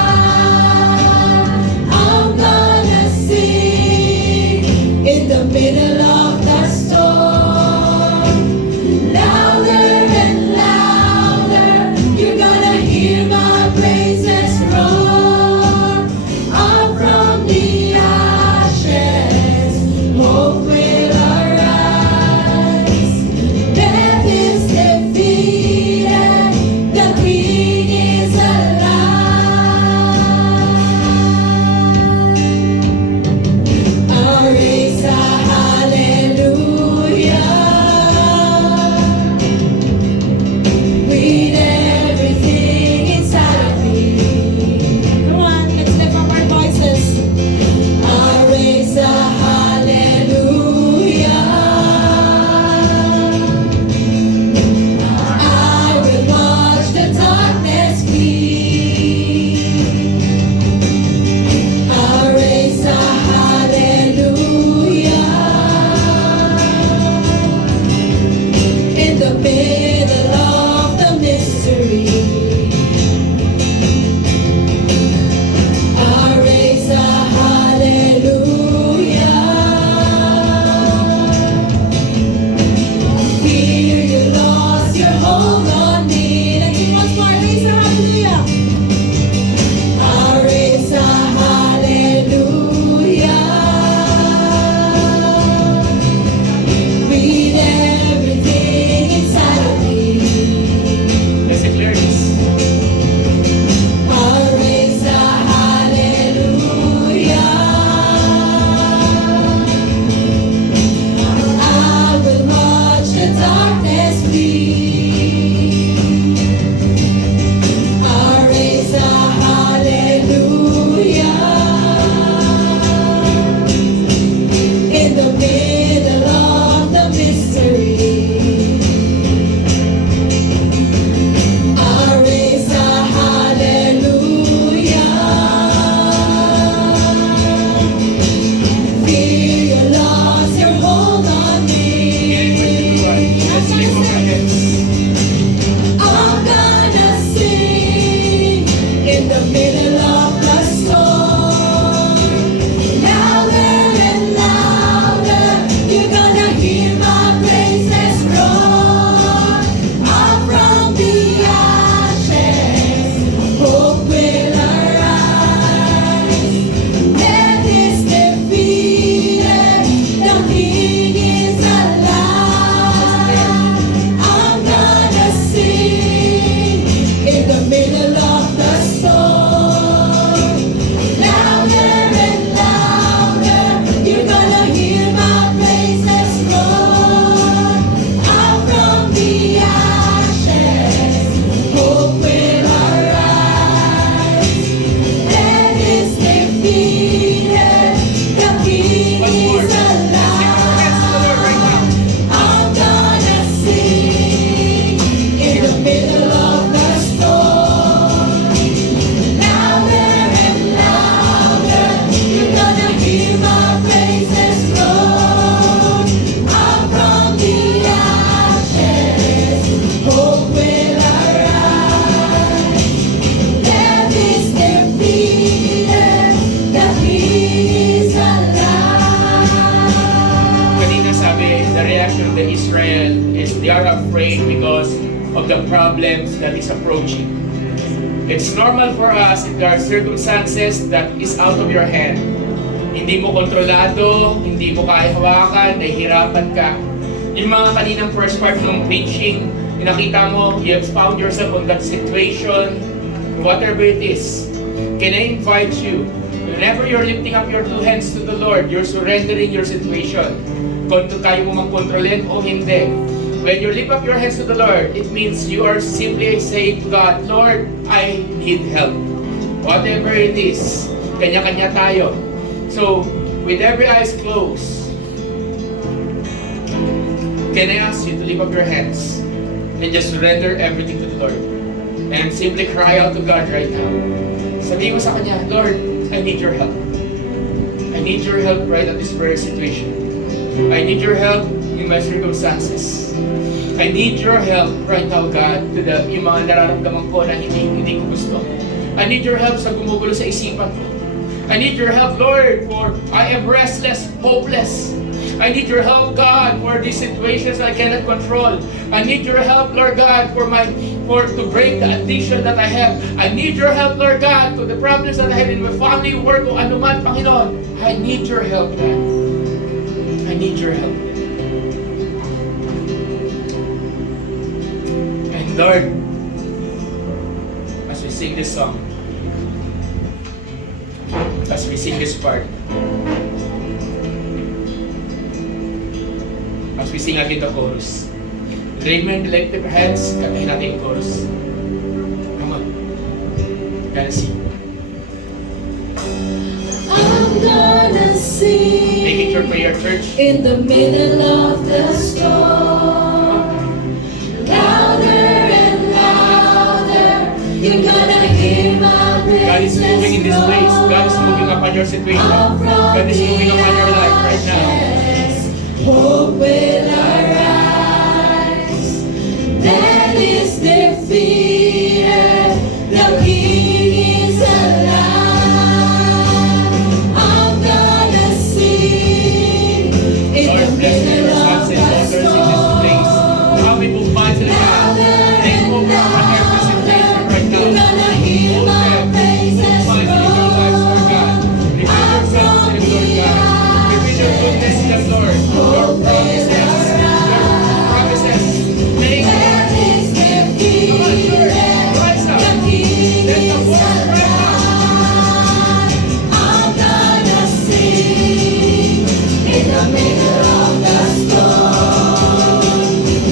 I'm gonna sing in the middle of the storm. Louder and louder, you're gonna hear my praises roar. Up from the ashes, hope will arise. Death is defeated, the King is alive. I raise a hallelujah with everything inside of me. Come on, let's lift up our voices. I raise a hallelujah. I will watch the darkness flee. I raise a hallelujah in the middle of the mystery. I raise a hallelujah. Fear you lost your hold on me. Let's sing once more. Raise a hallelujah. I raise a hallelujah with everything inside of me. Let's declare this. I raise a hallelujah. I will watch the darkness flee. I raise a hallelujah in the middle of the mystery. I raise a hallelujah. Fear you lost your hold on me. Let's lift up our heads. I'm gonna sing in the middle of the storm. Louder and louder, you're gonna hear my praises roar. Up from the ashes, hope will arise. Death is defeated, the King is alive. I'm are afraid because of the problems that is approaching. It's normal for us if there are circumstances that is out of your hand. Hindi mo kontrolado, hindi mo kaya hawakan, nahihirapan ka. Yung mga kaninang first part ng preaching, nakita mo, you have found yourself on that situation, whatever it is. Can I invite you, whenever you're lifting up your two hands to the Lord, you're surrendering your situation. Kung kaya mo mang-kontrolin o hindi. When you lift up your hands to the Lord, it means you are simply saying to God, Lord, I need help. Whatever it is, kanya-kanya tayo. So, with every eyes closed, can I ask you to lift up your hands and just surrender everything to the Lord? And simply cry out to God right now. Sabihin mo sa Kanya, Lord, I need your help. I need your help right at this very situation. I need your help in my circumstances. I need your help right now, God, to yung mga nararamdaman ko na hindi ko gusto. I need your help sa gumugulo sa isipan ko. I need your help, Lord, for I am restless, hopeless. I need your help, God, for these situations I cannot control. I need your help, Lord God, to break the addiction that I have. I need your help, Lord God, to the problems that I have in my family, work, o anuman, Panginoon. I need your help, God. I need your help. And Lord, as we sing this song, as we sing this part, as we sing again the chorus, remain lift your hands, kantahin natin yung chorus. Come on. Gotta sing. I'm gonna sing. Make it your prayer, church. In the middle of the storm, louder and louder, you're gonna hear my God is praises moving in this place. God is moving roar. upon your situation. Up from God is moving upon your life right now. ashes, hope will arise. Death is defeated. The King is alive. I'm gonna sing in the Lord, bless middle your of sons and the daughters in this place. storm. Kami bumban sila lahat. Take over upon every situation right now. You're gonna hear Hold my them. praises Bumban in your lives, Lord God. Reveal yourself to them, Lord God. Reveal your goodness to them, Lord. Your promises. Your promises. Thank you. Death is Come on, church. defeated. Rise up. The King Let the is world rise up. alive. I'm gonna sing in the middle of the storm.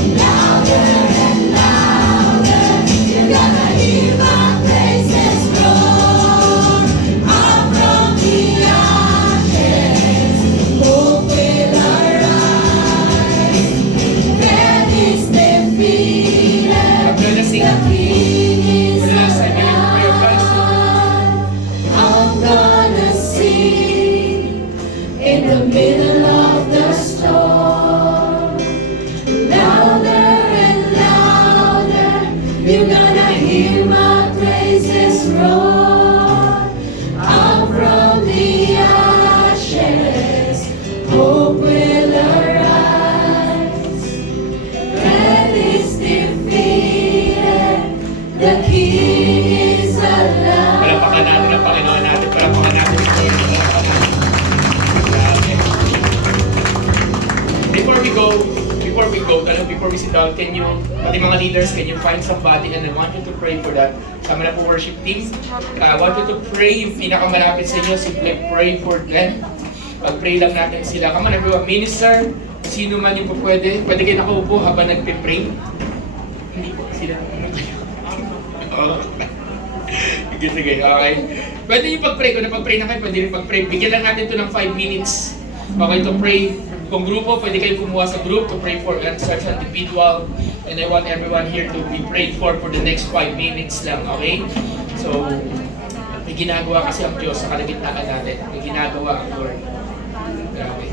Louder and louder, you're gonna hear my praises roar. Up from the ashes, hope will arise. Death is defeated. I'm gonna sing. The King is For the last time in your prayer, guys. alive. I'm gonna sing in the middle of the storm. Louder and louder, you're gonna hear my praises roar. Up from the ashes, hope will arise. Death is defeated. The King is alive. Palapakan natin ang Panginoon natin. Palapakan natin ang Panginoon. Grabe. Before we sit down, can you, pati mga leaders, can you find somebody and I want you to pray for that. Sama na po worship team. I want you to pray yung pinakamalapit sa inyo. Simply pray for them. Pag-pray lang natin sila. Come on everyone, minister, sino man yung pwede. Pwede kayo nakaupo habang nagpe-pray. Hindi po, sila. Oo. Sige, okay. Pwede yung pag-pray. Kung napag-pray na kayo, pwede rin pag-pray. Bigyan lang natin ito ng 5 minutes. Okay, to pray. Kung grupo, pwede kayo kumuha sa group to pray for such individual. And I want everyone here to be prayed for the next 5 minutes lang, okay? So, may ginagawa kasi ang Diyos sa kalagitnaan natin. May ginagawa ang Lord. Grabe.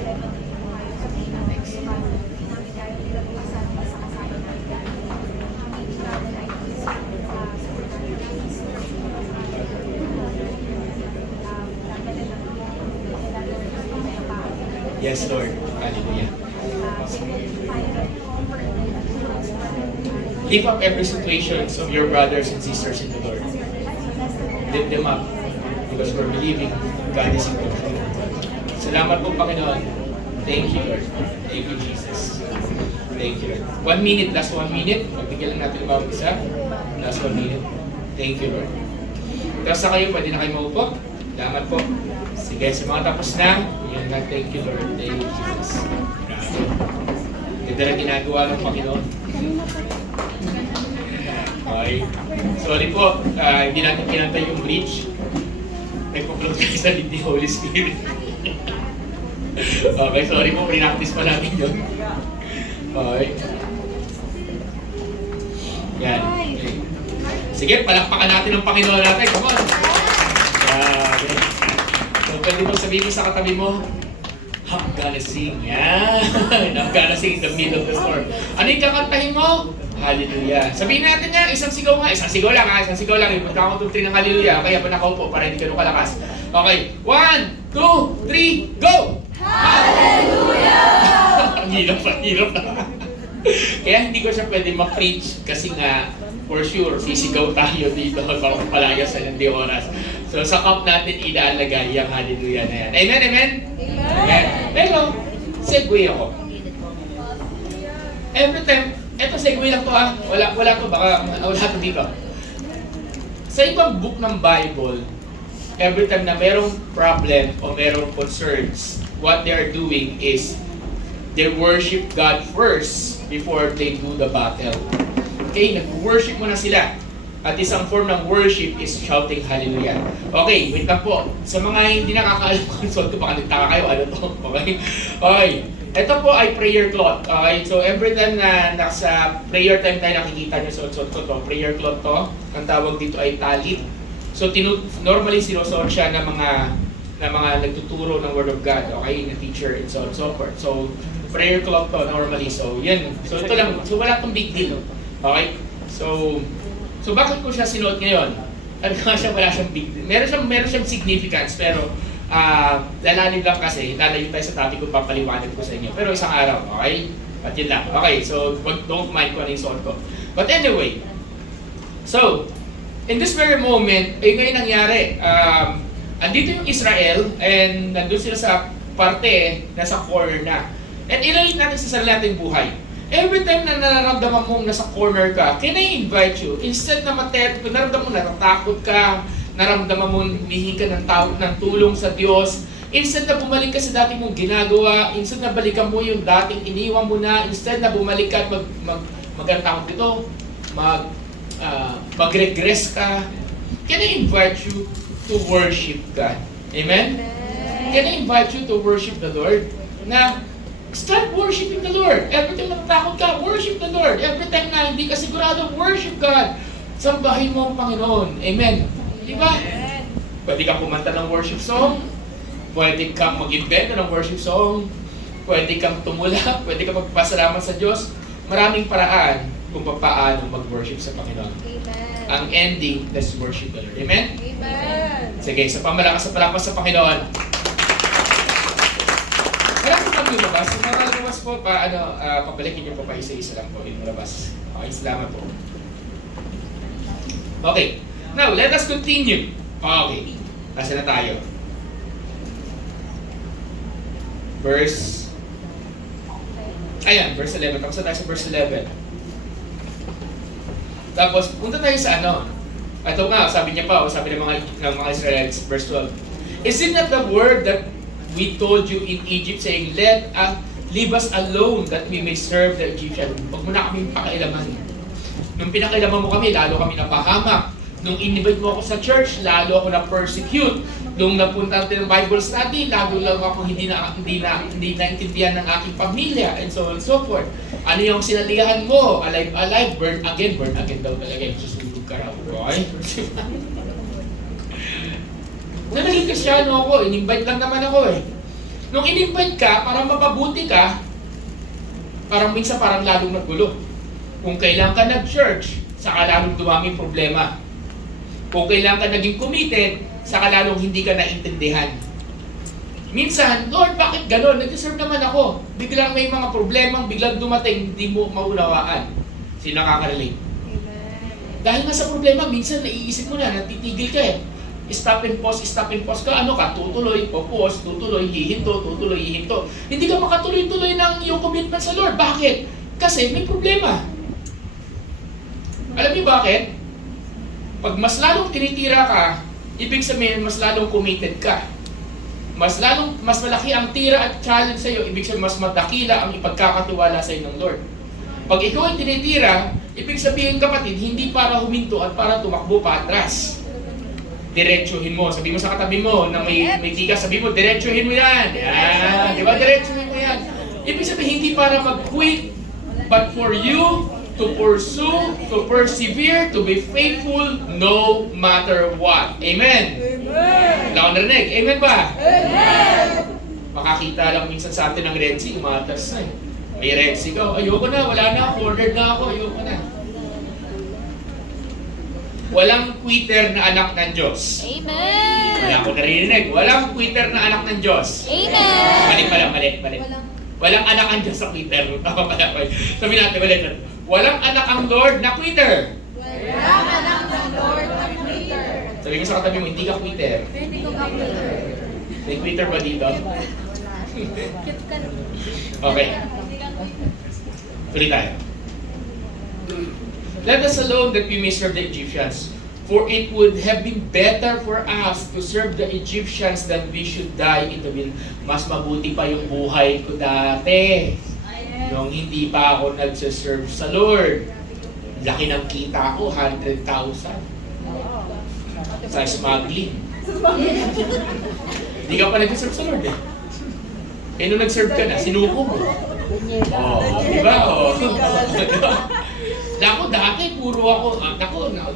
Yes, Lord. Hallelujah. Lift up every situations of your brothers and sisters in the Lord. Lift them up because we're believing God is in control. Salamat po, Panginoon. Thank you, Lord. Thank you, Jesus. Thank you, Lord. 1 minute, last 1 minute. Magbigyan lang natin bawat isa. Last 1 minute. Thank you, Lord. Tapos na kayo, pwede na kayo maupo. Salamat po. Sige, sa mga tapos na, yan na, thank you, Lord. Thank you, Jesus. Grabe. Ganda na ginagawa ng Panginoon. Okay. Sorry po, hindi natin pinantay yung bridge. Nagpa-float kayo sa lead ni Holy Spirit. Okay, sorry po, pre-practice pa natin yun. Okay. Yan. Okay. Sige, palakpakan natin ang Panginoon natin. Come on. Okay. So, pwede mo sabihin mo sa katabi mo, I'm gonna sing. Yan. I'm gonna sing in the middle of the storm. Ano yung kakantahin mo? Hallelujah. Sabihin natin nga, isang sigaw nga. Isang sigaw lang ha. Isang sigaw lang. Ipunta akong tugtri ng hallelujah. Kaya pa nakaupo para hindi ka nung kalakas. Okay. 1, 2, 3, go! Hallelujah! Ang hirap na. Kaya hindi ko siya pwede ma-preach kasi nga, for sure, sisigaw tayo dito para palayas sa hindi oras. So sa cup natin inaalagay yung hallelujah na yan. Amen, amen? Amen. Pero, segue ako. Every time, eto segue lang to ha. Wala to, baka wala to dito. Sa ibang book ng Bible, every time na merong problem o merong concerns, what they are doing is they worship God first before they do the battle. Okay, nag-worship muna sila. At isang form ng worship is shouting hallelujah. Okay, wait lang po. Sa mga hindi nakakaalam kung saan ko, baka nagtaka kayo, ano to? Okay? Okay. Ito po ay prayer cloth. Okay, so every time na nasa prayer time tayo nakikita nyo suot-suot ko to, prayer cloth to. Ang tawag dito ay talit. So normally sinusuot siya ng mga nagtuturo ng Word of God, okay, na teacher and so on and so forth. So prayer cloth to normally. So yan. So ito lang. So wala tong big deal. Okay? So bakit ko siya sinuot ngayon? Ano nga siya, wala siyang big deal. Meron siyang significance pero lalalim lang kasi, lalayo tayo sa topic kung papaliwanag ko sa inyo. Pero isang araw, okay? At yun lang. Okay, so don't mind ko ano yung suot ko. But anyway, so, in this very moment, ngayon nangyari, andito yung Israel and nandun sila sa parte, nasa corner na. And ilalit natin sa sarili nating buhay. Every time na nararamdaman mong nasa corner ka, can I invite you, instead na kung nararamdaman mo natatakot ka, nararamdaman mo humihingi ka ng tulong sa Diyos, instead na bumalik ka sa dati mong ginagawa, instead na balikan mo yung dating iniwan mo na, instead na bumalik ka at mag-takot dito, mag-regress ka, can I invite you to worship God? Amen? Can I invite you to worship the Lord? Na start worshiping the Lord. Every time natatakot ka, worship the Lord. Every time na hindi ka sigurado, worship God. Sambahin mo ang Panginoon. Amen. Diba? Pwede kang kumanta ng worship song. Pwede kang mag-invento ng worship song. Pwede kang tumula. Pwede kang magpasalamat sa Diyos. Maraming paraan kung paano mag-worship sa Panginoon. Amen. Ang ending, let's worship the Lord. Amen? Amen. Sige, sa pamalakas sa palapas sa Panginoon. Marami pang lumabas. Yung mga lumabas po, pabalikin niyo po pa isa-isa lang po yung lumabas. Okay, salamat po. Okay, now let us continue. Okay, kasi na tayo. Verse 11. Tapos na tayo sa verse 11. Tapos, punta tayo sa ano. Ito nga, sabi niya pa, sabi ng mga Israelites, verse 12. Is it not the word that we told you in Egypt saying, leave us alone that we may serve the Egyptian. Huwag mo na kaming pakailaman. Nung pinakailaman mo kami, lalo kami napahamak. Nung invite mo ako sa church, lalo ako na-persecute. Nung napunta natin ng Bible study, lalo lang ako hindi naintindihan ng aking pamilya, and so on and so forth. Ano yung sinalihan mo? Alive, burn again daw talaga. Susunod ka raw. Okay? Na naging Kristyano ako, in-invite lang naman ako eh. Nung in-invite ka, para mapabuti ka, parang minsan parang lalong naggulo. Kung kailan ka nag-church, saka lalong dumaming problema. Kung kailan ka naging committed, saka lalong hindi ka naintindihan. Minsan, Lord, bakit gano'n? Nag-deserve naman ako. Biglang may mga problemang biglang dumating, hindi mo maunawaan. Sino nakaka-relate? Dahil nga sa problema, minsan naiisip mo na, natitigil ka eh. Stop and pause ka, ano ka, tutuloy, pause, tutuloy, hihinto, tutuloy, hihinto. Hindi ka makatuloy-tuloy ng iyong commitment sa Lord. Bakit? Kasi may problema. Alam niyo bakit? Pag mas lalong tinitira ka, ibig sabihin mas lalong committed ka. Mas malaki ang tira at challenge sa iyo, ibig sabihin mas madakila ang ipagkakatiwala sa iyo ng Lord. Pag ikaw ay tinitira, ibig sabihin kapatid, hindi para huminto at para tumakbo pa atras. Diretsuhin mo. Sabi mo sa katabi mo na may tigas, sabi mo, diretsuhin mo yan. Yan. Di ba? Diretsuhin mo yan. Ibig sabihin, hindi para mag-quit, but for you to pursue, to persevere, to be faithful no matter what. Amen? Wala akong narinig. Amen ba? Amen! Makakita lang minsan sa atin ng Red Sea, umatas na eh. May Red Sea ka, ayoko na, wala na ako, ordered na ako, ayoko na. Walang quitter na anak ng Diyos. Amen! Wala akong narinig. Walang quitter na anak ng Diyos. Amen! Mali. Walang anak ang Diyos sa quitter. Tama pala. Sabi natin, mali. Walang anak ang Lord na quitter. Walang anak ng Lord na quitter. Sabi mo sa katabi mo, hindi ka quitter. Hindi ko ka quitter. May quitter ba dito? Okay. Tuloy tayo. Let us alone that we may serve the Egyptians. For it would have been better for us to serve the Egyptians than we should die in the wild. Mas mabuti pa yung buhay ko dati. Nung hindi pa ako nagsiserve sa Lord. Laki ng kita ko, 100,000. Sa smuggling. Hindi ka pa nagsiserve sa Lord eh. Eh nung nag-serve ka na, sinuko mo. Di ba? Ako dati, puro ako,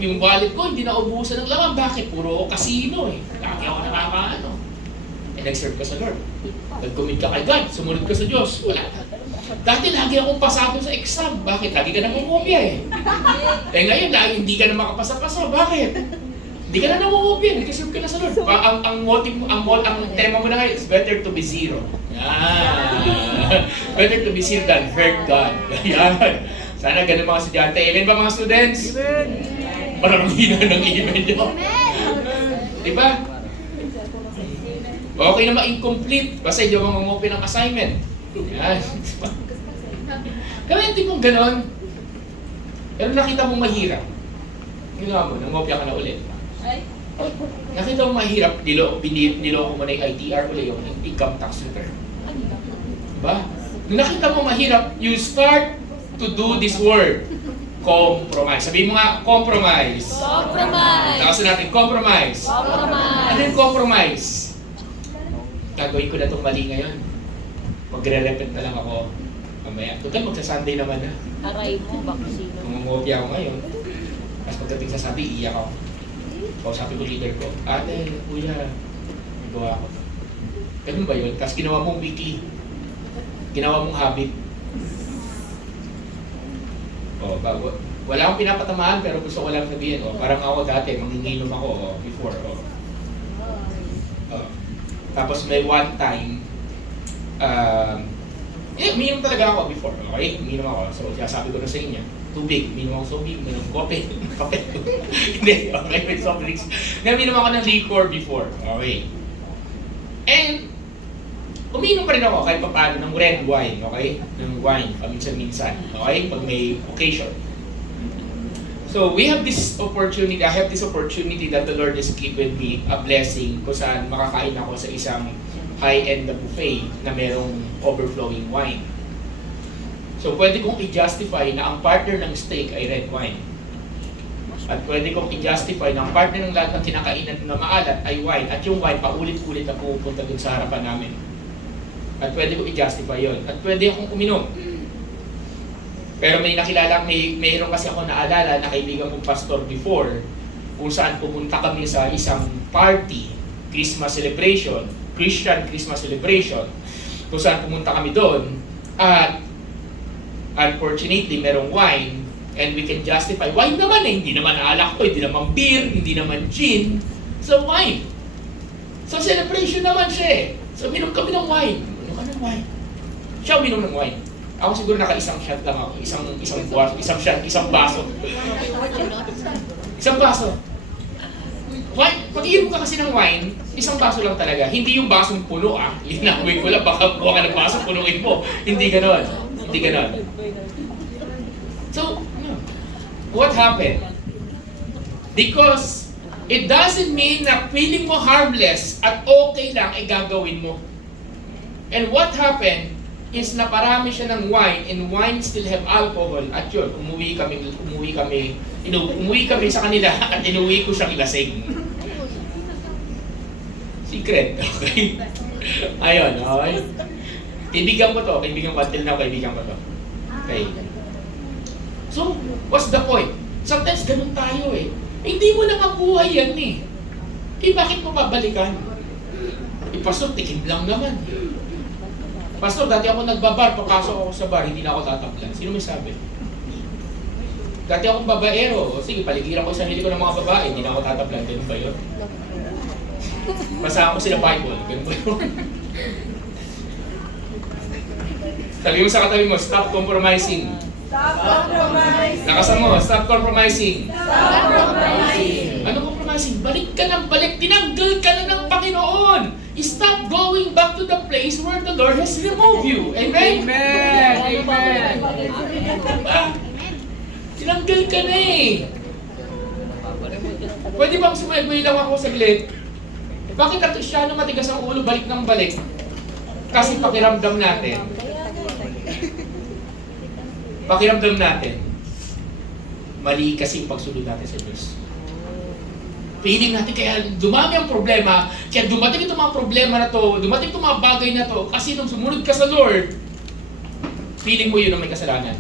yung wallet ko hindi naubusan ng laman. Bakit? Puro ako casino eh. Lagi ako nakakaano. Eh, nag-serve ka sa Lord. Nag-commit ka kay God. Sumunod ka sa Diyos. Wala ka. Dati lagi akong pasado sa exam. Bakit? Lagi ka nangungopia eh. Eh ngayon, lagi hindi ka na makapasa-pasa. Bakit? Hindi ka na nangungopia. Nag-serve ka na sa Lord. Ang motive mo, ang tema mo na ngayon is better to be zero. Yan. Better to be zero than hurt God. Yan. Sana ganun mga estudyante. Amen ba mga students? Amen! Parang hina ng amen nyo. Diba? Okay na ma-incomplete. Basta hindi mo mag-open ng assignment. Yan. Kaya hindi mong ganun. Pero nakita mong mahirap. Ginawa mo, nangopya ka na ulit. Nakita mong mahirap, niloko mo na yung ITR ulit, yung income tax return. Diba? Nakita mong mahirap, you start to do this word. Compromise. Sabihin mo nga, compromise. Compromise! Nakasin natin, compromise. Compromise! Ano yung compromise? Gagawin ko na itong mali ngayon. Magre-repent na lang ako. Mamaya. Total, magsa-Sunday naman na. Aray mo, bakusino. Mangungopia ako ngayon. Tapos pagdating sa Sunday, iyak ako. Kausapin ko leader ko, ate, kuya, gawa ako. Ganun ba yun? Tapos ginawa mong weekly. Ginawa mong habit. O, wala akong pinapatamaan pero gusto ko lang sabihin. O, parang ako dati, manginginom ako before. Tapos may one time, uminom talaga ako before. Okay? Uminom ako. So, sabi ko na sa inyo, tubig. Uminom ako tubig. Uminom kope. Kape. Hindi. Okay. May soft drinks. Uminom ako ng liquor before. Okay. And, uminom pa rin ako kahit paano ng red wine, okay? Ng wine, paminsan-minsan, okay? Pag may occasion. So, we have this opportunity, I have this opportunity that the Lord has given me, a blessing, kung saan makakain ako sa isang high-end na buffet na merong overflowing wine. So, pwede kong i-justify na ang partner ng steak ay red wine. At pwede kong i-justify na ang partner ng lahat ng kinakainan na maalat ay wine. At yung wine, paulit-ulit na pupunta dun sa harapan namin. At pwede ko i-justify yun. At pwede akong uminom. Pero may mayroon kasi ako naalala na kaibigan kong pastor before, kung saan pumunta kami sa isang party, Christmas celebration, Christian Christmas celebration, kung saan pumunta kami doon, at unfortunately, merong wine, and we can justify, wine naman eh, hindi naman alak ko, hindi naman beer, hindi naman gin, so wine. So celebration naman siya eh. So minom kami ng wine. Ano ka ng wine? Siya uminom ng wine. Ako siguro naka-isang shot lang ako. Isang baso. Isang baso. Wine, pag iinom ka kasi ng wine, isang baso lang talaga. Hindi yung basong puno Linawin ko lang, baka buka ka ng baso, punuin mo. Hindi ganon. Hindi ganon. So, what happened? Because it doesn't mean na feeling mo harmless at okay lang ay gagawin mo. And what happened is na parami siya ng wine, and wine still have alcohol. At yun, umuwi kami sa kanila at inuwi ko siyang lasing. Secret, okay? Ayun, okay? Kaibigan ko until now, kaibigan ko to. Okay. So, what's the point? Sometimes ganun tayo Hindi mo na mabuhay yan bakit mo babalikan? Pastor, tikim lang naman. Pastor, dati ako nagbabar, pagkasok ako sa bar, hindi na ako tatablan. Sino may sabi? Dati akong babaero, sige, paligiran ko sa sarili ko ng mga babae, hindi na ako tatablan. Ganun ba yun? Basahan ko sila Bible, ganun ba yun? Sabi mo sa katabi mo, stop compromising. Stop compromising. Lakasan mo, stop compromising. Stop compromising. Ano compromising? Balik ka ng balik, tinanggal ka na ng Panginoon. Stop going back to the place where the Lord has removed you. Amen? Amen. Amen. Diba? Tinanggal ka na Pwede bang sumaybay lang ako saglit? Bakit ang Kristyano matigas ang ulo, balik ng balik? Kasi pakiramdam natin, mali kasi yung pagsunod natin sa Diyos. Feeling natin kaya dumami ang problema, kaya dumating itong mga problema na to, dumating itong mga bagay na to, kasi nung sumunod ka sa Lord, feeling mo yun ang may kasalanan.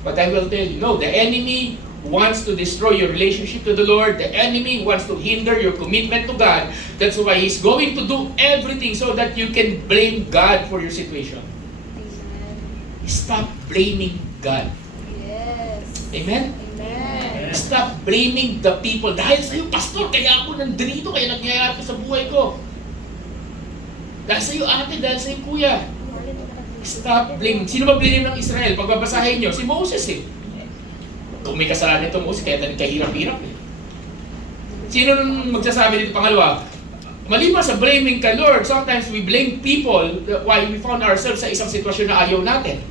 But I will tell you, no, the enemy wants to destroy your relationship to the Lord. The enemy wants to hinder your commitment to God. That's why he's going to do everything so that you can blame God for your situation. Stop blaming God. Yes. Amen? Amen. Stop blaming the people. Dahil sa'yo, pastor, kaya ako nandito, kaya nangyayari ko sa buhay ko. Dahil sa'yo, ate, dahil sa'yo, kuya. Stop blaming. Sino ba blame ng Israel? Pagbabasahin nyo, si Moses Kung may kasalanan ito, Moses, kaya kahirap-hirap Sino nung magsasabi dito pangalawa? Maliban sa blaming ka, Lord, sometimes we blame people why we found ourselves sa isang sitwasyon na ayaw natin.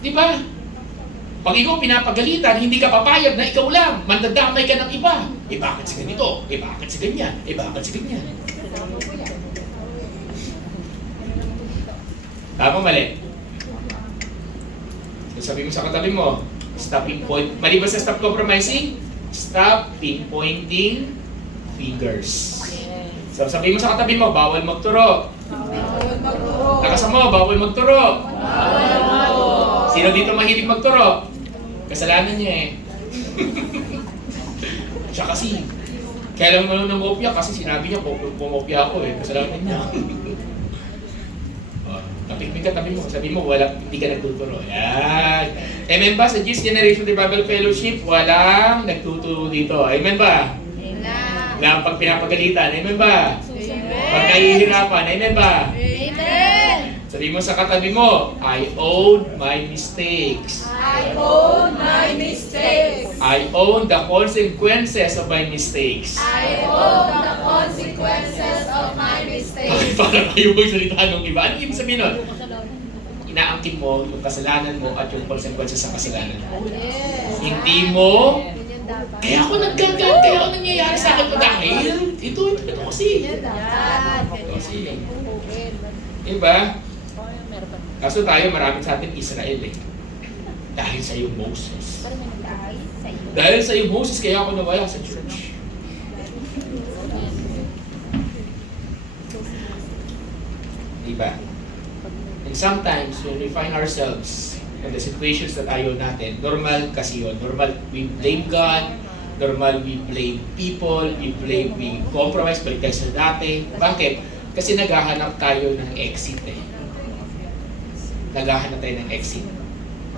Di ba? Pag ikaw pinapagalitan, hindi ka papayag na ikaw lang, mandadamay ka ng iba. Bakit si ganito? Bakit si ganyan? Bakit si ganyan? Tama, mali. So, sabi mo sa katabi mo, stop pinpointing. Maliban sa stop compromising, stop pinpointing fingers. So, sabi mo sa katabi mo, bawal magturo. Lakasan mo, bawal magturo. Sino dito mahilig magturo? Kasalanan niya Siya kasi. Kaya lang naman namopya kasi sinabi niya, pumopya ako Kasalanan niya. Kapit ka, tabi mo. Sabi mo, hindi ka nagtuturo. Yan. Amen ba? Sa GIS Generation Bible Fellowship, walang nagtuturo dito. Amen ba? Amen. Na pag pinapagalitan. Amen ba? Amen. Pag nahihirapan. Amen ba? Amen. Sabi mo sa katabi mo, I own my mistakes. I own my mistakes. I own the consequences of my mistakes. I own the consequences of my mistakes. Parang ayaw magsalita ng iba. Ano ibig sabihin nun? Inaangkin mo yung kasalanan mo at yung consequences sa kasalanan mo. Yes. Hindi mo, kaya ako nangyayari sa akin dahil ito kasi. Ito kasi. Diba? Kaso tayo, maraming sa atin Israel Dahil sa iyo, Moses. Dahil sa iyo, Moses, kaya ako nawala sa church. Diba? And sometimes, when we find ourselves in the situations that ayaw natin, normal kasi yun. Normal, we blame God. Normal, we blame people. We compromise, balik tayo sa dati. Bakit? Kasi naghahanap tayo ng exit Naghahanap tayo ng exit.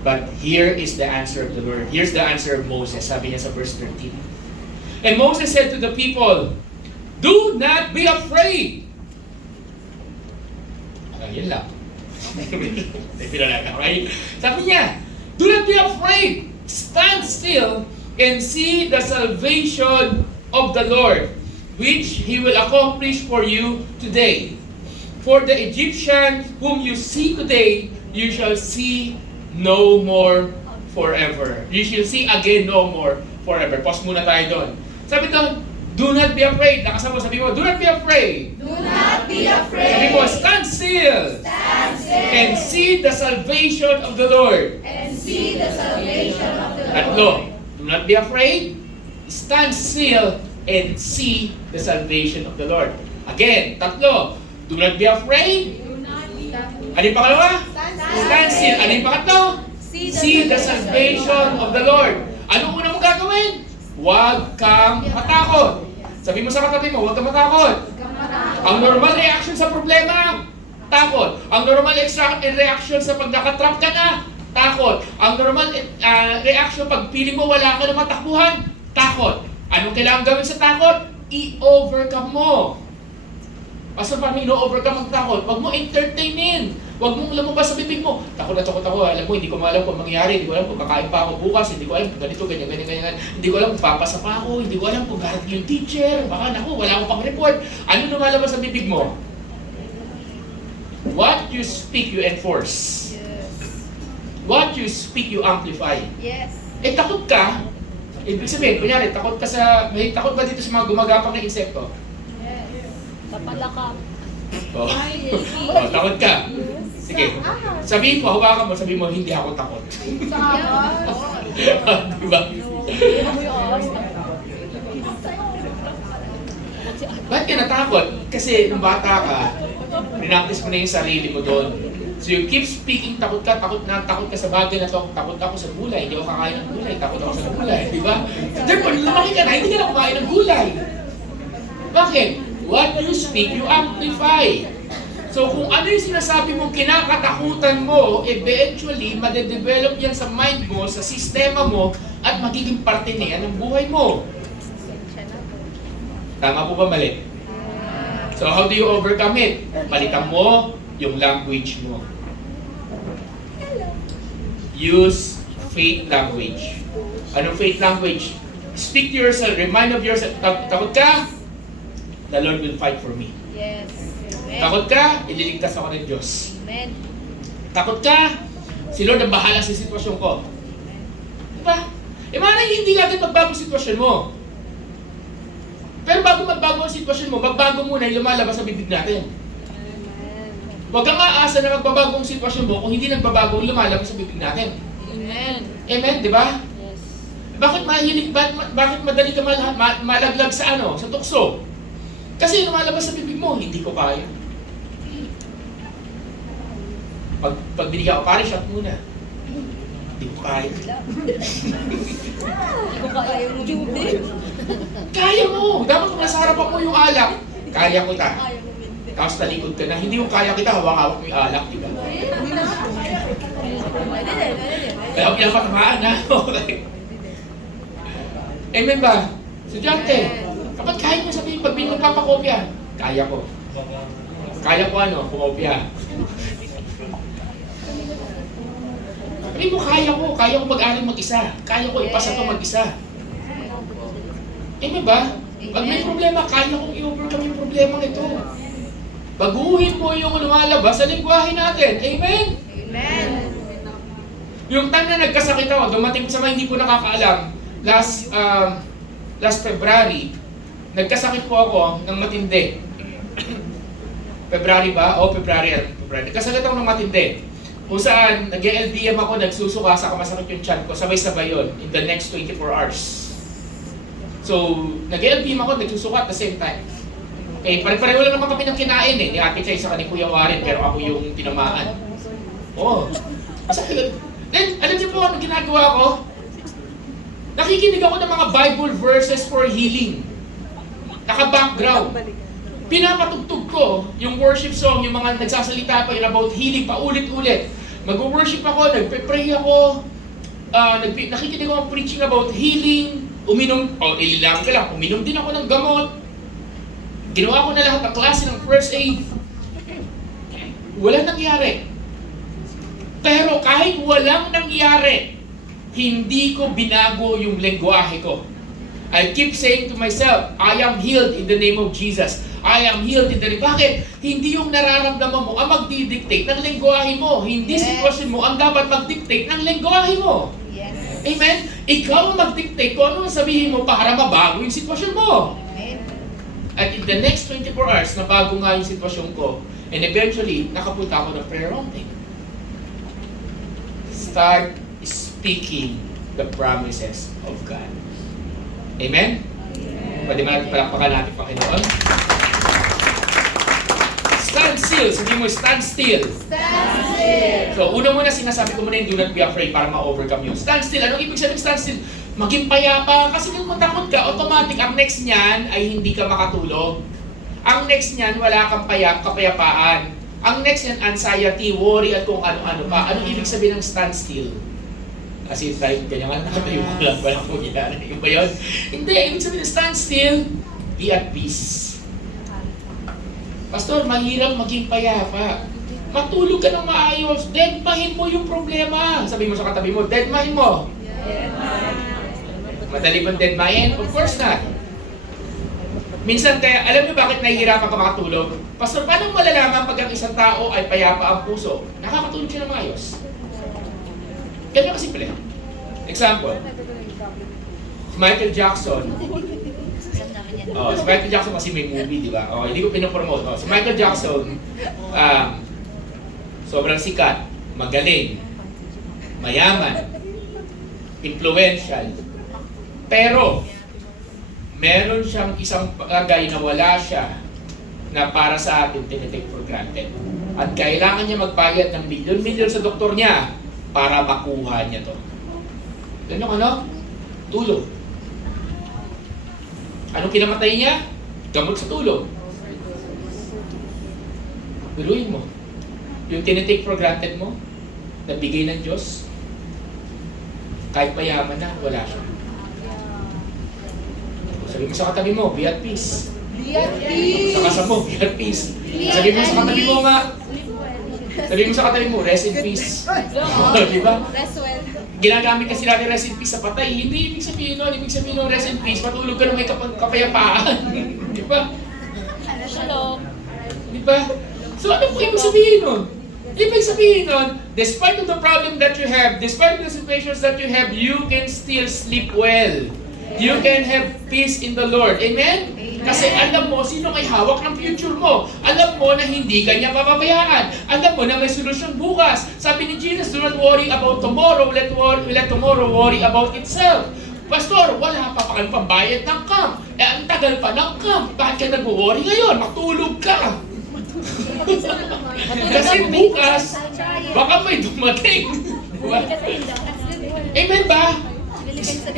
But here is the answer of the Lord. Here's the answer of Moses. Sabi niya sa verse 13. And Moses said to the people, do not be afraid. Yun lang. Okay? Sabi niya, do not be afraid. Stand still and see the salvation of the Lord, which He will accomplish for you today. For the Egyptians whom you see today, you shall see no more forever. You shall see again no more forever. Pause muna tayo doon. Sabi doon, do not be afraid. Nakasama, sabi mo, do not be afraid. Do not be afraid. Sabi mo, stand still. Stand still. And see the salvation of the Lord. And see the salvation of the Lord. Tatlo, do not be afraid. Stand still and see the salvation of the Lord. Again, tatlo, do not be afraid. Ano yung pangalawa? Stand still. Ano yung pangatlo? See the salvation of the Lord. Anong una mong gagawin? Huwag kang matakot. Sabi mo sa katabi mo, huwag kang matakot. Ang normal reaction sa problema, takot. Ang normal reaction sa pag nakatrap ka na, takot. Ang normal reaction pag feeling mo wala ka na matakbuhan, takot. Anong kailangan gawin sa takot? I-overcome mo. Basta paano i-overcome ang takot? Huwag mo entertainin. Huwag mong lumabas sa bibig mo. Takot na takot ako. Alam mo, hindi ko maalam kung mangyayari. Hindi ko alam kung kakain pa ako bukas. Hindi ko alam kung ganito, ganyan. Hindi ko alam kung papasa pa ako. Hindi ko alam kung garating yung teacher. Baka naku, wala akong pang-report. Ano lumalabas sa bibig mo? What you speak, you enforce. What you speak, you amplify. Yes. Takot ka. Ibig sabihin, kunyari, takot ba dito sa mga gumagapang na insekto? Papalakap. Oh. Takot ka. Sige. Sabihin mo, hawakan mo, sabihin mo, hindi ako takot. Diba? Ba't ka natakot? Kasi nung bata ka, rinaktis mo na yung sarili mo doon. So you keep speaking, takot ka sa bagay na to, takot ako sa gulay, hindi ako kakain ng gulay, takot ako sa gulay, di ba? Therefore, lumaki ka na, hindi ka na kumain ng gulay. Bakit? What you speak, you amplify. So kung ano yung sinasabi mong kinakatakutan mo, eventually, madedevelop yan sa mind mo, sa sistema mo, at magiging parte niya ng buhay mo. Tama po ba mali? So how do you overcome it? Palitan mo yung language mo. Use faith language. Anong faith language? Speak to yourself, remind of yourself. Takot ka? The Lord will fight for me. Yes. Amen. Takot ka? Ililigtas ako ng Diyos. Amen. Takot ka? Si Lord ang bahala sa sitwasyon ko. Diba? Maaaring hindi agad magbago ang sitwasyon mo. Pero bago magbago ang sitwasyon mo, magbago muna yung lumalabas sa bibig natin. Huwag kang aasa na magbabago ang sitwasyon mo kung hindi nagbabago ang lumalabas sa bibig natin. Amen. Amen, di ba? Yes. Bakit madali ka malaglag sa sa tukso? Kasi lumalabas sa bibig mo, hindi ko kaya. Pag binigyan ko, pare, shot muna. Hindi ko kaya. Hindi ko kaya yung duty. Kaya mo! Dapat kung nasa harapan mo yung alak, kaya ko ta. Kaya mo hindi. Tapos talikod ka na, hindi ko kaya kita, hawak-hawak mo yung alak, di ba? Pwede din. Kaya ako pinapatamaan na. Okay. Amen ba? Estudyante, kapag kaya mo sabihin, pag magpapakopya, kaya ko. Kaya ko kumopya. Sabi mo, kaya ko mag-aral mag-isa. Kaya ko ipasa to mag-isa. Amen ba? Pag may problema, kaya kong i-overcome yung problema nito. Baguhin mo yung lumalabas sa lingwahe natin. Amen? Amen. Yung time na nagkasakit ako, dumating sa mga hindi ko nakakaalam, last February, nagkasakit po ako ng matindi. February ba? February. Nagkasakit ako ng matindi. Kung saan, nag-LBM ako, nagsusuka, saka masakit yung tiyan ko, sabay-sabay yun, in the next 24 hours. So, nag-LBM ako, nagsusuka at the same time. Okay, pare-pareho lang naman kami ng kinain ni Ate Chay sa ni Kuya Warren, pero ako yung tinamaan. Oo. Then, alam niyo po ano ginagawa ko? Nakikinig ako ng mga Bible verses for healing. Naka-background. Pinapatugtug ko yung worship song, yung mga nagsasalita pa yun about healing, paulit-ulit. Mag-worship ako, nagpe-pray ako, nakikinig ako ng preaching about healing, ililang ka lang, uminom din ako ng gamot. Ginawa ko na lahat ng klase ng first aid. Wala nangyari. Pero kahit walang nangyari, hindi ko binago yung lengguwahe ko. I keep saying to myself, I am healed in the name of Jesus. I am healed in the name. Bakit? Hindi yung nararamdaman mo ang magdidictate ng lengguwahe mo. Hindi sitwasyon mo ang dapat magdictate ng lengguwahe mo. Yes. Amen? Ikaw ang mag-dictate kung ano ang sabihin mo para mabago yung sitwasyon mo. Amen. At in the next 24 hours, nabago nga yung sitwasyon ko. And eventually, nakapunta ako ng prayer mountain. Start speaking the promises of God. Amen? Pwede ba natin palakpakan natin, Panginoon? Stand still. Sabi mo, stand still. Stand still. So, una muna sinasabi ko muna yung do not be afraid para ma-overcome yun. Stand still. Anong ibig sabihin stand still? Maging payapa. Kasi kung matakot ka, automatic, ang next niyan ay hindi ka makatulog. Ang next niyan, wala kang kapayapaan. Ang next niyan, anxiety, worry, at kung ano-ano pa. Anong ibig sabihin ng stand still? Kasi tayo, ganyan nga nakatayo ko lang, walang kong ginana. Yung ba yun? Hindi, ibig sabihin, stand still, be at peace. Pastor, mahirap maging payapa. Matulog ka ng maayos, deadmahin mo yung problema. Sabi mo sa katabi mo, deadmahin mo. Madali bang deadmahin? Of course not. Minsan kaya, alam niyo bakit nahihirapan ka makatulog? Pastor, paano malalaman pag ang isang tao ay payapa ang puso? Nakakatulog siya ng maayos. Ganyan kasimple. Example, si Michael Jackson. Si Michael Jackson kasi may movie, di ba? Hindi ko pinopromote. Si Michael Jackson, sobrang sikat, magaling, mayaman, influential. Pero, meron siyang isang bagay na wala siya na para sa atin tinitake for granted. At kailangan niya magbayad ng milyon-milyon sa doktor niya para makuha niya to. Ganun ano? Tulog. Anong kinamatay niya? Gamot sa tulog. Biruin mo. Yung tinitake for granted mo, nabigay ng Diyos, kahit mayaman na, wala siya. Sabi mo sa katabi mo, be at peace. Be at peace. Sa kasa mo, be at peace. Sabi mo sa katabi mo nga, sabi mo sa katabi mo, rest in peace. Di ba? Rest well. Ginagamit kasi natin rest in peace sa patay. Hindi ibig sabihin nun. Ibig sabihin nun, rest in peace, matulog ka ng may kapayapaan. Di ba? Shalom. Di ba? So ano po ibig sabihin nun? Ibig sabihin nun, despite of the problem that you have, despite of the situations that you have, you can still sleep well. You can have peace in the Lord. Amen? Kasi alam mo sino may hawak ng future mo. Alam mo na hindi ka niya papabayaan. Alam mo na may solusyon bukas. Sabi ni Jesus, do not worry about tomorrow. Let tomorrow worry about itself. Pastor, wala pa kang pambayad ng camp. Ang tagal pa ng camp. Bakit ka nag-worry ngayon? Matulog ka. Kasi bukas, baka may dumating. Amen ba?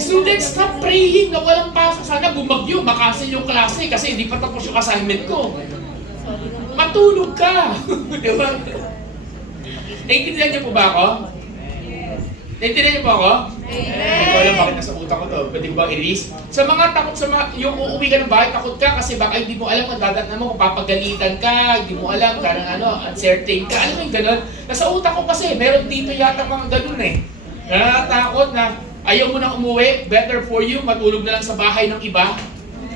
Students, stop praying na walang pasok. Sana bumagyo, makasin yung klase kasi hindi pa tapos yung assignment ko. Matulog ka. Diba? Naintindihan niyo po ba ako? Naintindihan niyo po ako? Hindi ko alam bakit nasa utak ko to. Pwede ko ba i-release? Sa mga takot, yung uuwi ka ng bahay, takot ka kasi baka hindi mo alam kung dadatnan mo, kung papagalitan ka, hindi mo alam, karang uncertain ka. Alam mo yung ganun? Nasa utak ko kasi, meron dito yata mga ganun eh. Natatakot na ayaw mo na umuwi, better for you, matulog na lang sa bahay ng iba.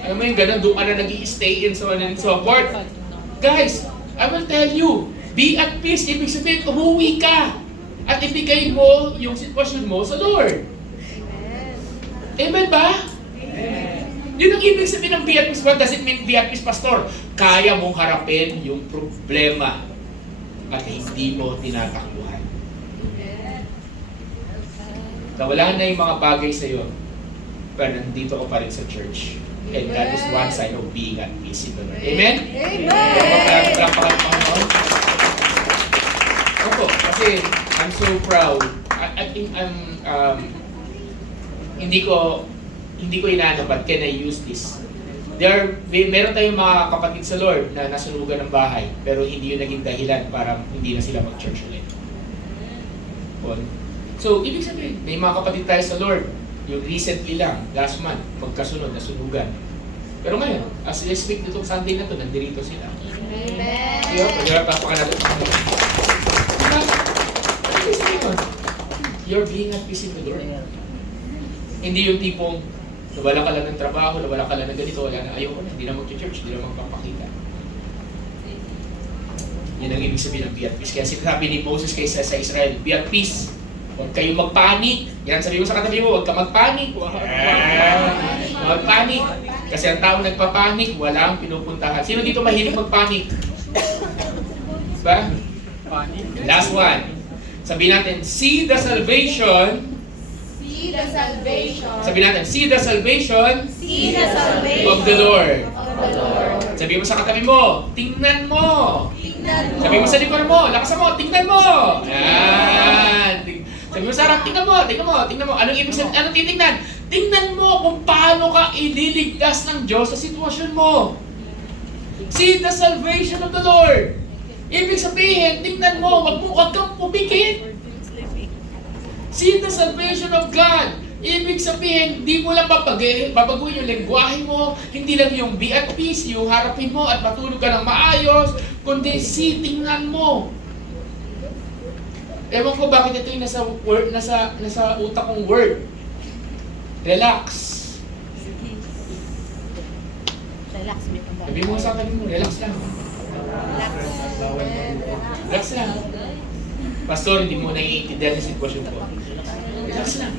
Alam mo yung ganun, doon ka na nag-i-stay in so on and so forth. Guys, I will tell you, be at peace, ibig sabihin, umuwi ka. At ibigay mo yung sitwasyon mo sa Lord. Amen ba? Amen. Yun ang ibig sabihin ng be at peace. What does it mean be at peace, Pastor? Kaya mong harapin yung problema at hindi mo tinatakbuhan. Nawala na yung mga bagay sa'yo, pero nandito ko pa rin sa church. And that is one sign of being at peace in the Lord. Amen? Amen! Opo, kasi I'm so proud. I think hindi ko inaano, but can I use this? Meron tayong mga kapatid sa Lord na nasunugan ng bahay, pero hindi yun naging dahilan para hindi na sila mag-church ulit. So, ibig sabihin, may mga kapatid tayo sa Lord, yung recently lang, last month, magkasunod, nasunugan. Pero ngayon, as we speak nitong Sunday na to, nandirito sila. Amen. Diba? Pag-arapapakan natin. Diba? Ibig you're being at peace in the Lord. Hindi yung tipong, nawala ka lang ng trabaho, nawala ka lang ng ganito, wala na, ayoko na, hindi na mag-church, hindi na magpapakita. Yan ang ibig sabihin ng be at peace. Kaya sinasabi ni Moses kay sa Israel, be at peace. Huwag kayong magpanik. Yan, sabi mo sa katabi mo, huwag ka magpanik. Huwag magpanik. Kasi ang tao nagpapanik, walang pinupuntahan. Sino dito mahilig magpanik? Diba? Last one. Sabi natin, see the salvation. See the salvation. Sabi natin, see the salvation See the salvation of the Lord. of the Lord. Sabi mo sa katabi mo, tingnan mo. Tingnan mo. Sabi mo sa likod mo, lakasan mo, tingnan mo. Yan. Sabi mo sa harap, tingnan mo, tingnan mo, tingnan mo. Anong ibig sabihin? Anong titingnan? Tingnan mo kung paano ka ililigtas ng Diyos sa sitwasyon mo. See the salvation of the Lord. Ibig sabihin, tingnan mo, wag kang pumikit. See the salvation of God. Ibig sabihin, di mo lang babaguhin yung lengguwahe mo, hindi lang yung be at peace, yung harapin mo at matulog ka ng maayos, kundi see, tingnan mo. Ewan ko bakit ito yung nasa utak kong word. Relax. Relax, may Sabi mo sa akin mo, relax lang. Relax lang. Pastor, hindi mo naiintindihan yung sitwasyon ko. Relax lang.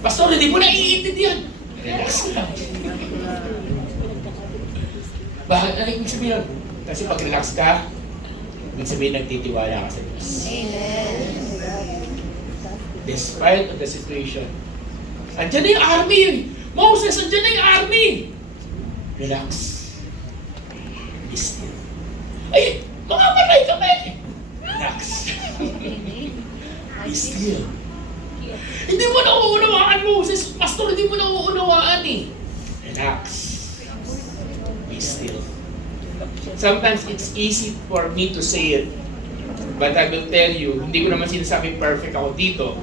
Pastor, hindi mo naiintindihan. Relax lang. Bakit? Ano ibig sabihin? Kasi pag relax ka, ibig sabihin nagtitiwala ka sa Diyos. Amen. Despite of the situation. Andiyan na yung army yun. Moses, andiyan na yung army. Relax. Be still. Ay, mamamatay kami. Relax. Be still. Hindi mo nauunawaan, Moses. Pastor, hindi mo nauunawaan eh. Relax. Be still. Sometimes it's easy for me to say it. But I will tell you, hindi ko naman sinasabi perfect ako dito.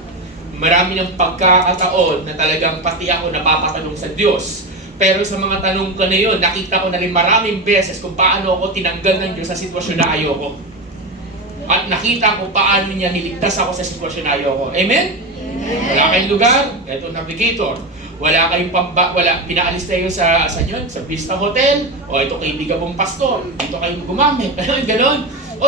Marami ng pagkakataon na talagang pati ako napapatanong sa Diyos. Pero sa mga tanong ko na yun, nakita ko na rin maraming beses kung paano ako tinanggal ng Diyos sa sitwasyon na ayoko. At nakita ko paano niya niligtas ako sa sitwasyon na ayoko. Amen? Wala kayong lugar, eto navigator. Wala kayong pinaalis tayo sa Vista Hotel, o ito kaibigan mong pastor, dito kayo gumamit, ganon. O,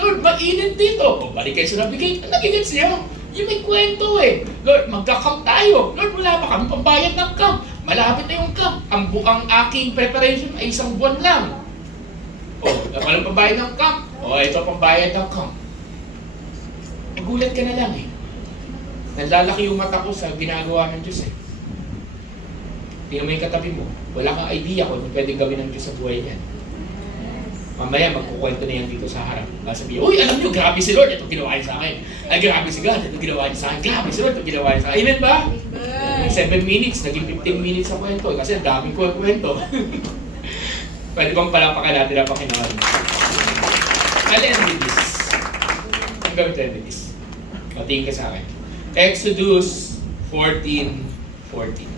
Lord, mainit dito. O, balik kayo sa navigator, nagigit siya. Yung may kwento eh. Lord, magka-camp tayo. Lord, wala pa kami pambayad ng camp. Malapit na yung camp. Ang buang aking preparation ay 1 buwan lang. O, walang pambayad ng camp. O, ito pambayad ng camp. Magulat ka na lang eh. Nalalaki yung mata ko sa ginagawa ng Diyos eh. Tingnan mo yung katabi mo. Wala kang idea kung ano pwedeng gawin ng Diyos sa buhay niyan. Mamaya magkukwento na yan dito sa harap. Sabihin, uy, alam niyo, grabe si Lord, ito ginawa niya sa akin. Ay, grabe si God, ito ginawa niya sa akin. Grabe si Lord, ito ginawa niya sa akin. Amen ba? 7 minutes, naging 15 minutes sa kwento. Kasi ang daming ko kwento. Pwede bang palapakan natin ang Panginoon? I'll end with this. I'm going to end with this. Matingin ka sa akin. Exodus 14:14.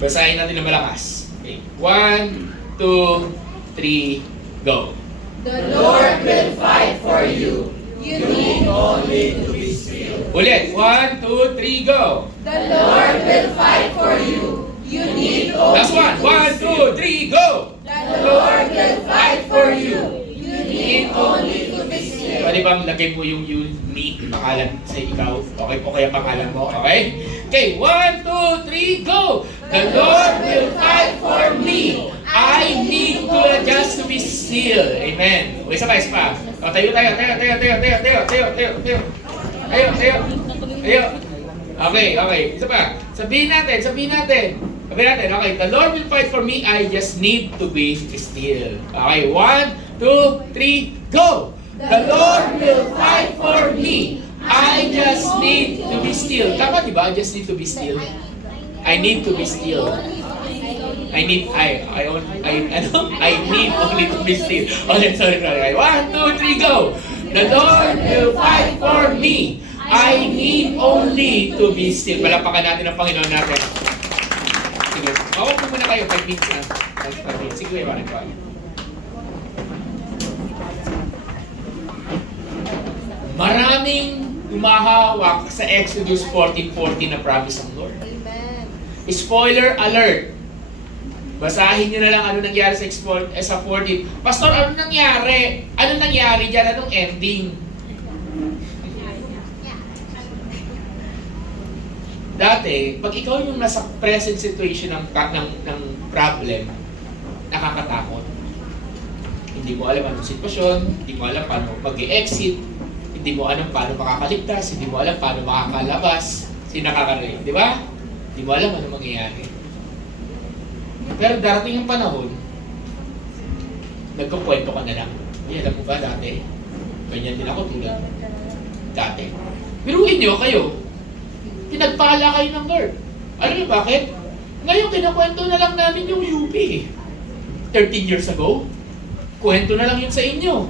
Basahin natin na malakas. Okay. 1, 2, 3, go. The Lord will fight for you. You need only to be still. Ulit. 1, 2, 3, go. The Lord will fight for you. You need only Last one. 1, 2, 3, go. The Lord will fight for you. You need only to be still. Pwede bang lagay mo yung you, me, pangalan sa ikaw? Okay po kaya pangalan mo? Okay? Okay, 1, 2, 3, go! The Lord will fight for me. I need to just to be still. Amen. O, isa pa. O, tayo. Okay. Isa pa. Sabihin natin. Okay, the Lord will fight for me. I just need to be still. Okay, 1, 2, 3, go! The Lord will fight for me. I just need to be still. Tama diba? I just need to be still. I need to be still. I need only to be still. Okay, sorry. 1, 2, 3, go. The Lord will fight for me. I need only to be still. Palapakan natin ang Panginoon natin. Sige. Mawag po muna kayo. 5 minutes na. 5 minutes. Sige, parang. Maraming humahawak sa Exodus 14:14 na promise ng Lord. Amen. Spoiler alert! Basahin nyo na lang ano nangyari sa 14. Pastor, ano nangyari? Ano nangyari dyan? Anong ending? Dati, pag ikaw yung nasa present situation ng problem, nakakatakot. Hindi mo alam anong sitwasyon, hindi mo alam paano mag-exit, hindi mo alam paano makakaligtas, hindi mo alam paano makakalabas, nakaka-relate, di ba? Hindi mo alam ano mangyayari. Pero darating yung panahon, nagkukwento ka na lang. Hindi, alam mo ba dati? Ganyan din ako tulad. Dati. Biruin nyo kayo. Pinagpala kayo ng Lord. Alam niyo bakit? Ngayon, kinakwento na lang namin yung UP. 13 years ago, kwento na lang yun sa inyo.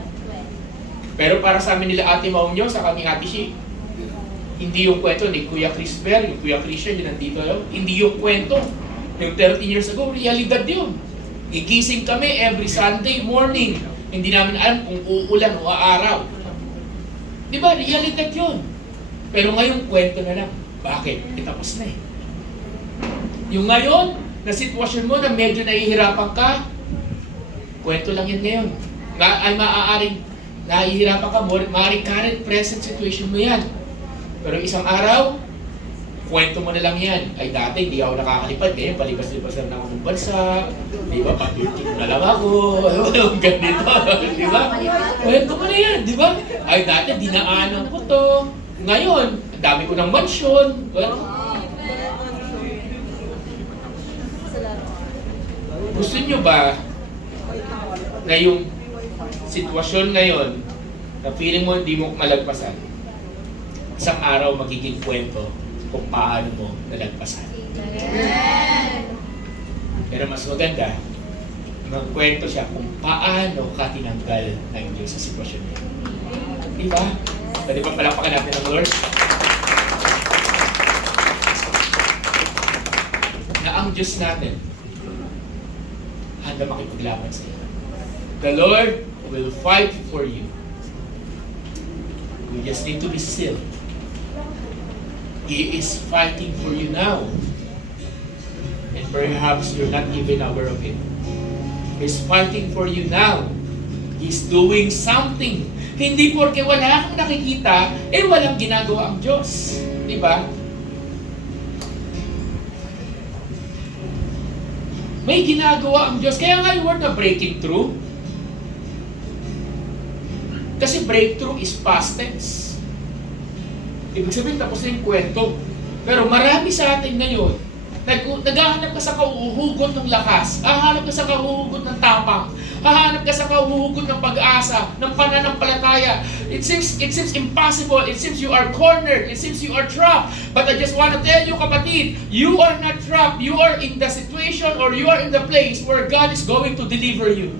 Pero para sa amin nila Ate Maunyo, sa kami Ate Shi, hindi yung kwento ni Kuya Chris Bell, yung Kuya Christian, yun nandito lang. Hindi yung kwento. Yung 13 years ago, realidad yun. Gigising kami every Sunday morning. Hindi namin alam kung uulan o aaraw. Di ba? Realidad yun. Pero ngayon, kwento na lang. Bakit? Tapos na eh. Yung ngayon, na sitwasyon mo na medyo nahihirapan ka, kwento lang yan ngayon. Ay maaaring nahihirapan ka, maaaring current present situation mo yan. Pero isang araw, kwento mo na lang yan. Ay dati, hindi ako nakakalipad. Ngayon, palibas-libas lang ako ng bansa. Di ba? Pag-15 na lang ako. Ganito. Di ba? Kwento mo na yan. Di ba? Ay dati, dinaanan ko to. Ngayon, ang dami ko ng mansyon. Gusto nyo ba na yung sitwasyon ngayon na feeling mo hindi mo malagpasan, isang araw magiging kwento kung paano mo nalagpasan? Pero mas maganda, magkwento siya kung paano ka tinanggal ng Diyos sa sitwasyon niya. Di ba? Pwede ba palakpakan natin ng Lord? Na ang Diyos natin, handa makipaglaban sa iyo. The Lord will fight for you. You just need to be still. He is fighting for you now. And perhaps you're not even aware of it. He's fighting for you now. He's doing something. Hindi porke wala kang nakikita, walang ginagawa ang Diyos. Di ba? May ginagawa ang Diyos. Kaya nga yung word na breaking through. Kasi breakthrough is past tense. Ibig sabihin, tapos na yung kwento. Pero marami sa atin ngayon, naghahanap ka sa kahuhugot ng lakas, hahanap ka sa kahuhugot ng tapang, hahanap ka sa kahuhugot ng pag-asa, ng pananampalataya. It seems impossible. It seems you are cornered. It seems you are trapped. But I just want to tell you, kapatid, you are not trapped. You are in the situation or you are in the place where God is going to deliver you.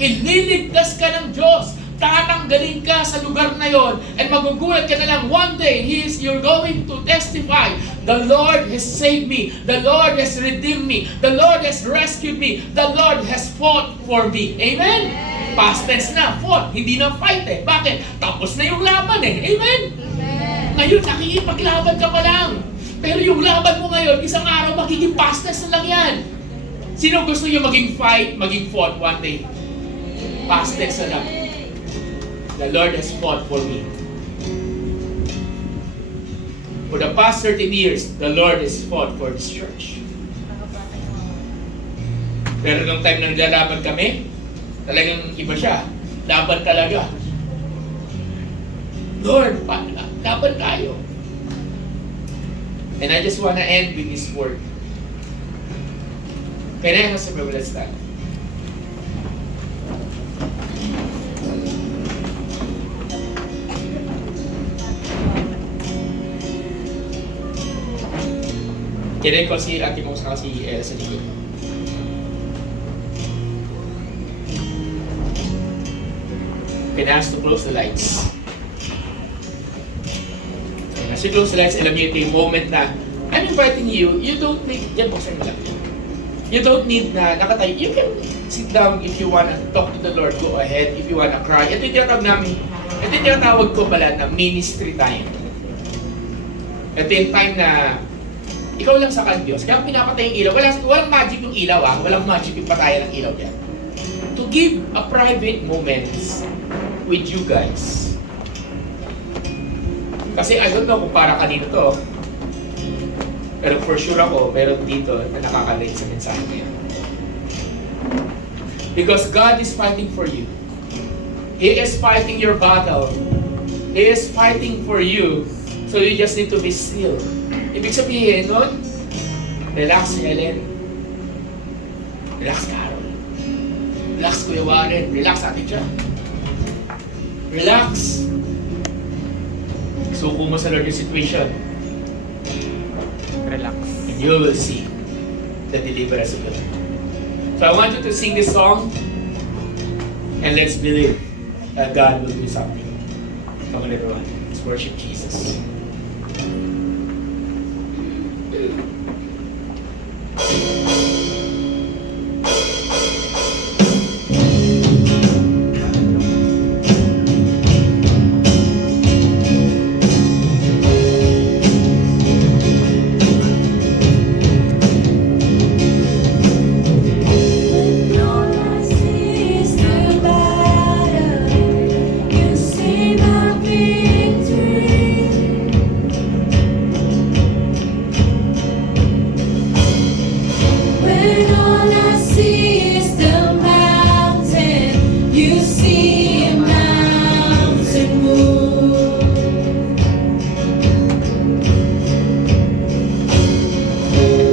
Ililigtas ka ng Diyos. Tatanggalin ka sa lugar na yon, and magugulat ka na lang one day, you're going to testify, the Lord has saved me, the Lord has redeemed me, the Lord has rescued me, the Lord has fought for me. Amen? Past tense na, fought, hindi na fight eh. Bakit? Tapos na yung laban eh. Amen? Ngayon, nakikipaglaban ka pa lang. Pero yung laban mo ngayon, isang araw magiging past tense na lang yan. Sino gusto nyo maging fight, maging fought one day? Past tense na lang. The Lord has fought for me. For the past 13 years, the Lord has fought for this church. Pero nung time na naglalaban kami, talagang iba siya. Laban talaga. Lord, laban tayo. And I just want to end with this word. Can I have some let's stand? Kaya ko si Ate Mong saka si Ella sa likod. Can I ask to close the lights? As you close the lights, alam niyo ito yung moment na I'm inviting you, you don't need, yan buksan mo lang. You don't need na nakatayo. You can sit down if you wanna talk to the Lord, go ahead. If you wanna cry, ito yung tinatawag namin Ito yung tinatawag ko pala na ministry time. Ito yung time na ikaw lang sa kan Diyos. Kaya pinapatay yung ilaw. Walang magic yung ilaw ah. Walang magic yung patayan ng ilaw yan. To give a private moments with you guys. Kasi I don't know kung para kanino to. Pero for sure ako, meron dito na nakaka-relate sa mensahe na yan. Because God is fighting for you. He is fighting your battle. He is fighting for you. So you just need to be still. Ibig sabihin nun, relax si Helen. Relax si Harold. Relax Kuya Warren. Relax Ate Tia. Relax. Suko mo sa Lord yung situation. Relax. And you will see the deliverance of God. So I want you to sing this song and let's believe that God will do something. Come on everyone, let's worship Jesus. When all I see is the battle, you see my victory. When all I see is the mountain, you see a mountain move.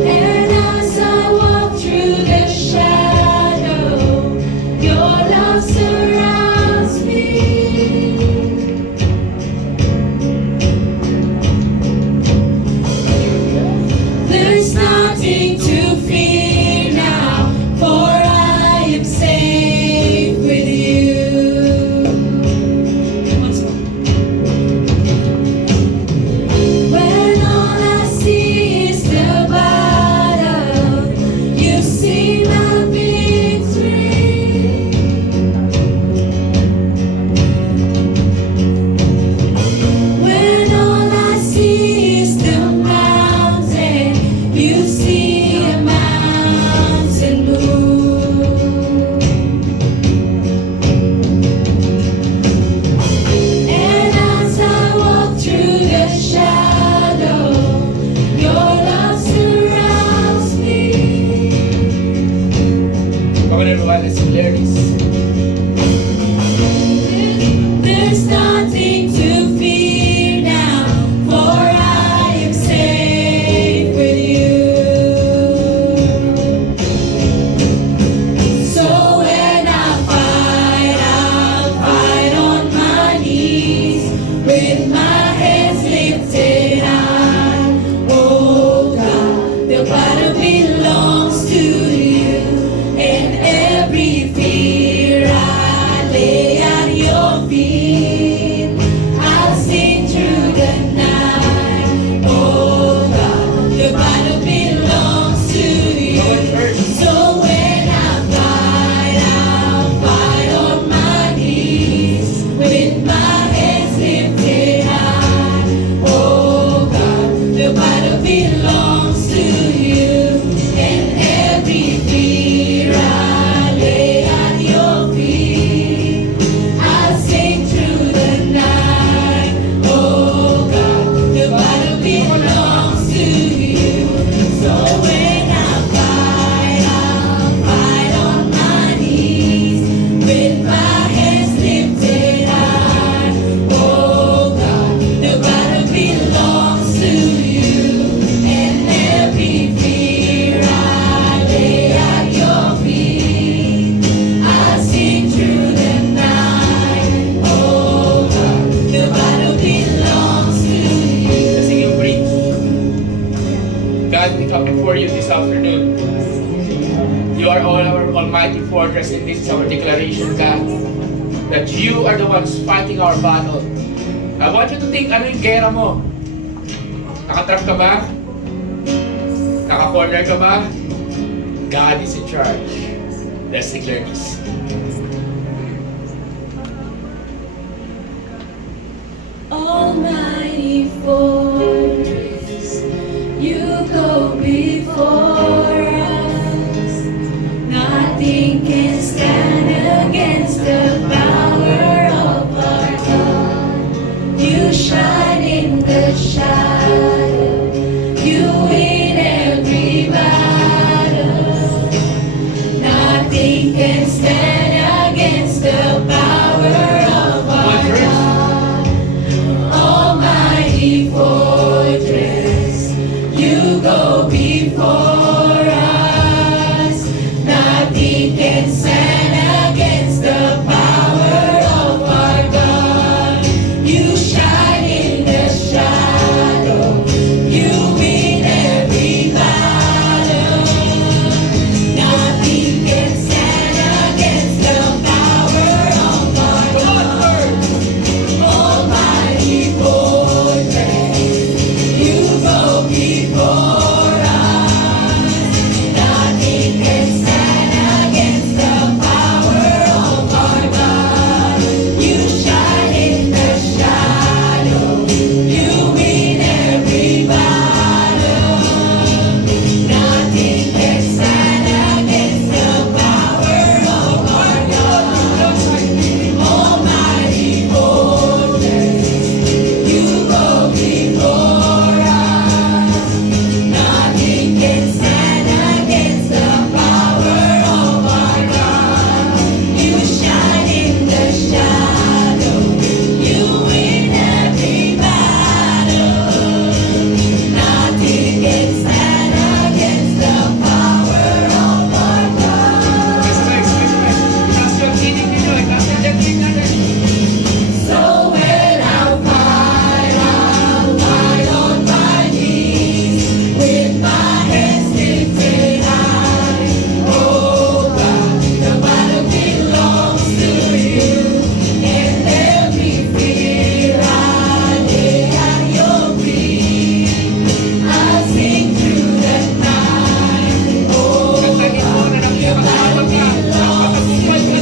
And as I walk through the shadow, your love surrounds me. There's nothing to fear now, for I am safe with you. When all I see is the battle, you see my victory. When all I see is the mountain, you see a mountain move. And as I walk through the shadow, your love surrounds me. Come on everyone, let's declare this. There's nothing to fear now, for I am safe with you. So when I fight, I'll fight on my knees with my hands lifted high. Oh God, the battle belongs to you, and every fear I lay at your feet. I'll sing through the night. Oh God, the battle belongs to you. So when I fight, I'll fight on my knees with my hands lifted high. Oh God, the battle belongs to you, and every fear I lay at your feet. I'll sing through the night. Oh God, the battle belongs to you. So when I fight, I'll fight on my knees with my hands lifted high. Oh God, the battle belongs to you, and every fear I lay at your feet. I sing through the night. Oh God, the battle belongs to you. Let's sing yung praise. God, we come before you this afternoon. You are all our almighty fortress, and this is our declaration, God, that you are the ones fighting our battle. I want you to think, ano yung gera mo? Nakatrap ka ba? Naka-corner ka ba? God is in charge. Let's declare this. fortress. You go before us. Nothing can stand against the power of our God. You shine in the shadow. You win every battle. Nothing can stand against the power of our God. Almighty fortress, you go before us. Nothing can stand against the power of our God. You shine in the shadow. You win every battle. Nothing can stand against the power of our God. Almighty fortress, you go before us. Nothing can stand against the power of our God. You shine in the shadow. You win every battle. Nothing can stand against the power of our God. Almighty fortress, you go before us. Nothing can stand against the power of our God. You shine in the shadow. You win every battle. Nothing can stand against the power of our God. So when I fight on my knees with my hands lifted high. Oh God, the battle belongs to you, and every fear I lay at your feet. I sing through the night. Oh God, the battle belongs to you.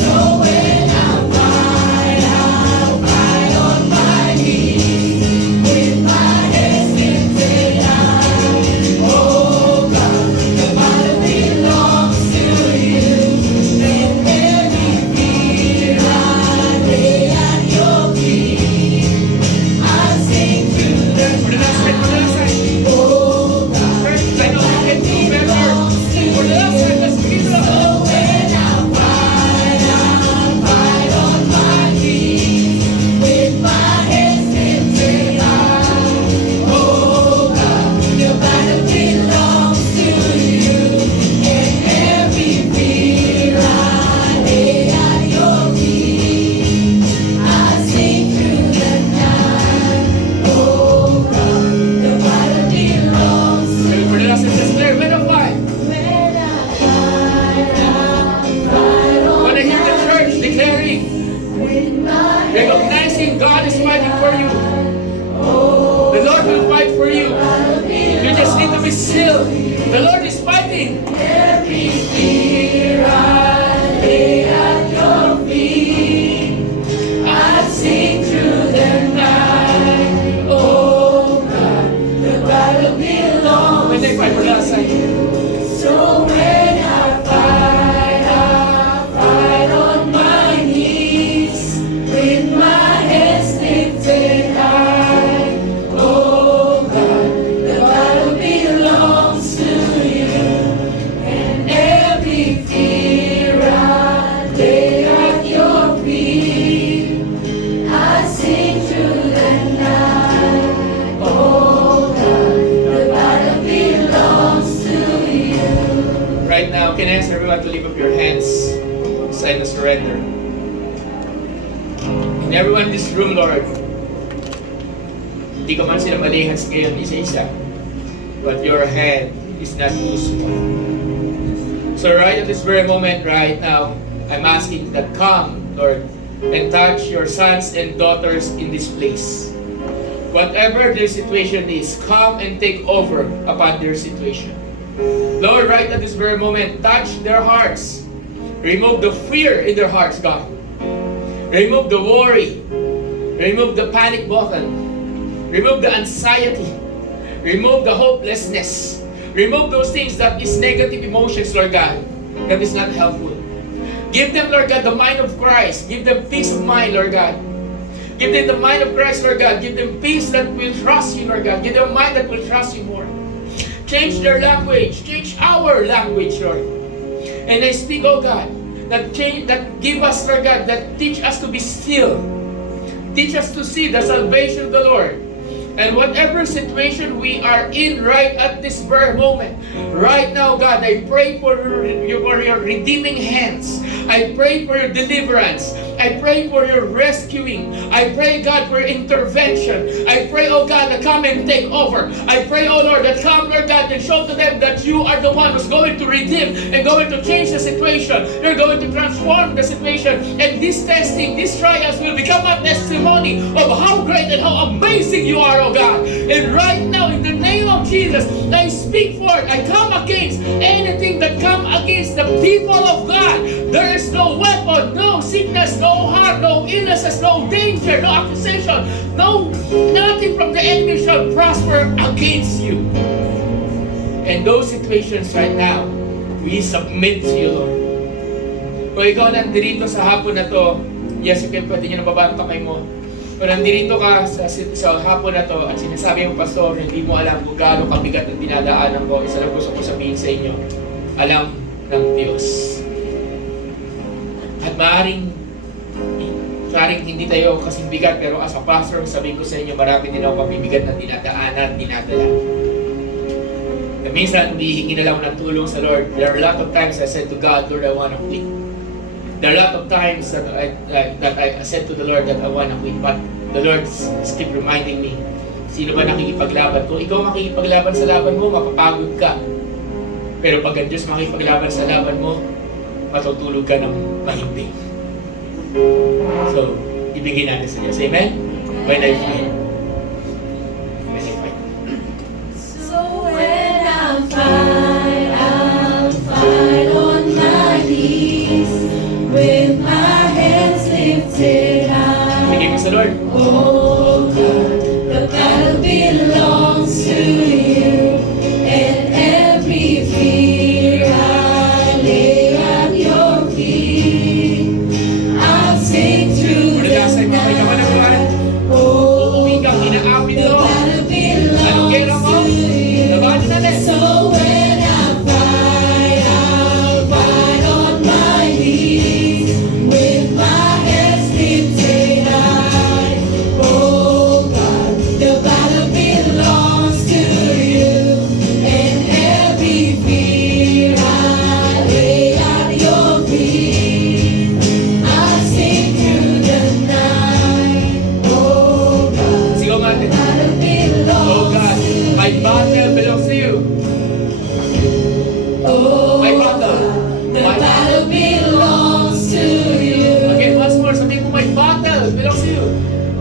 So when I fight on my knees with my hands lifted high. Oh God, the battle belongs to you, and every fear I lay at your feet. I sing through the night. Oh God, the battle belongs to you. So when I fight on my knees with my hands lifted high. Oh God, the battle belongs to you, and every fear I lay at your feet. I sing through the night. Oh God, the battle belongs to you. When I fight on When I hear the church declaring, with my recognizing God is fighting for you, the Lord will fight for you. You just need to be still. The Lord is fighting. every fear I lay at your feet. I sing through the night. Oh God, the battle belongs When they fight for last to time. you. So when I fight on my knees with my hands lifted high. Oh God, the battle belongs to you, and every fear I lay at your feet. I sing through the night. Oh God, the battle belongs to you. Right now, can I ask everyone to lift up your hands? Sign of surrender. And everyone in this room, Lord, hindi ka man sila malihas ngayon isa-isa. But your hand is not too small. So right at this very moment, right now, I'm asking that come, Lord, and touch your sons and daughters in this place. Whatever their situation is, come and take over upon their situation. Lord, right at this very moment, touch their hearts. Remove the fear in their hearts, God. Remove the worry. Remove the panic button. Remove the anxiety. Remove the hopelessness. Remove those things that is negative emotions, Lord God, that is not helpful. Give them, Lord God, the mind of Christ. Give them peace of mind, Lord God. Give them the mind of Christ, Lord God. Give them peace that will trust you, Lord God. Give them a mind that will trust you more. Change their language. Change our language, Lord. And I speak, oh God, that give us, Lord God, that teach us to be still. Teach us to see the salvation of the Lord. And whatever situation we are in right at this very moment, right now, God, I pray for your redeeming hands. I pray for your deliverance. I pray for your rescuing. I pray, God, for your intervention. I pray, oh God, that come and take over. I pray, oh Lord, that come, Lord God, and show to them that you are the one who's going to redeem and going to change the situation. You're going to transform the situation. And this testing, these trials will become a testimony of how great and how amazing you are, oh God. And right now, in the name of Jesus, I speak forth. I come against anything that come against the people of God. There is no weapon, no sickness, no harm, no illnesses, no danger, no accusation, nothing from the enemy shall prosper against you. And those situations right now, we submit to you, Lord. Kung ikaw nandito sa hapon na to, yes, okay, pwede nyo nababa ang kamay mo. Kung nandito ka sa hapon na to at sinasabi mo, Pastor, hindi mo alam kung gaano kabigat ang dinadaanan ko, isa lang gusto ko sabihin sa inyo, alam ng Diyos. At maaaring hindi tayo kasing bigat, pero as a pastor, sabihin ko sa inyo, marami din ako pabibigat na dinadaanan, dinadala. Na minsan, humihingi na lang ng tulong sa Lord. There are a lot of times I said to God, Lord, I want to quit. There are a lot of times that I said to the Lord that I want to quit, but the Lord keep reminding me, sino ba nakikipaglaban? Kung ikaw makikipaglaban sa laban mo, mapapagod ka. Pero pag ang Diyos makikipaglaban sa laban mo, matutulog ka ng mahimbing. So, ibigay natin sa Diyos. Amen? When I fight. So when I fight, I'll fight on my knees with my hands lifted high. Ibigay mo sa Lord. Oh God, the battle belongs to you, and every fear I lay at your feet. I'll sing through the night. Oh Uuwi kang inaapit the mo. battle Anong gera belongs mo? to you. Labanan natin. So when I fight, I'll fight on my knees with my hands lifted high. Oh God, the battle belongs to you, and every fear I lay at your feet. I'll sing through the night. Oh God, Sigaw natin. the battle Oh belongs God, my battle belongs to you. Oh, My battle. the battle belongs to you. Again, once more, sabihin mo, my battle belongs to you.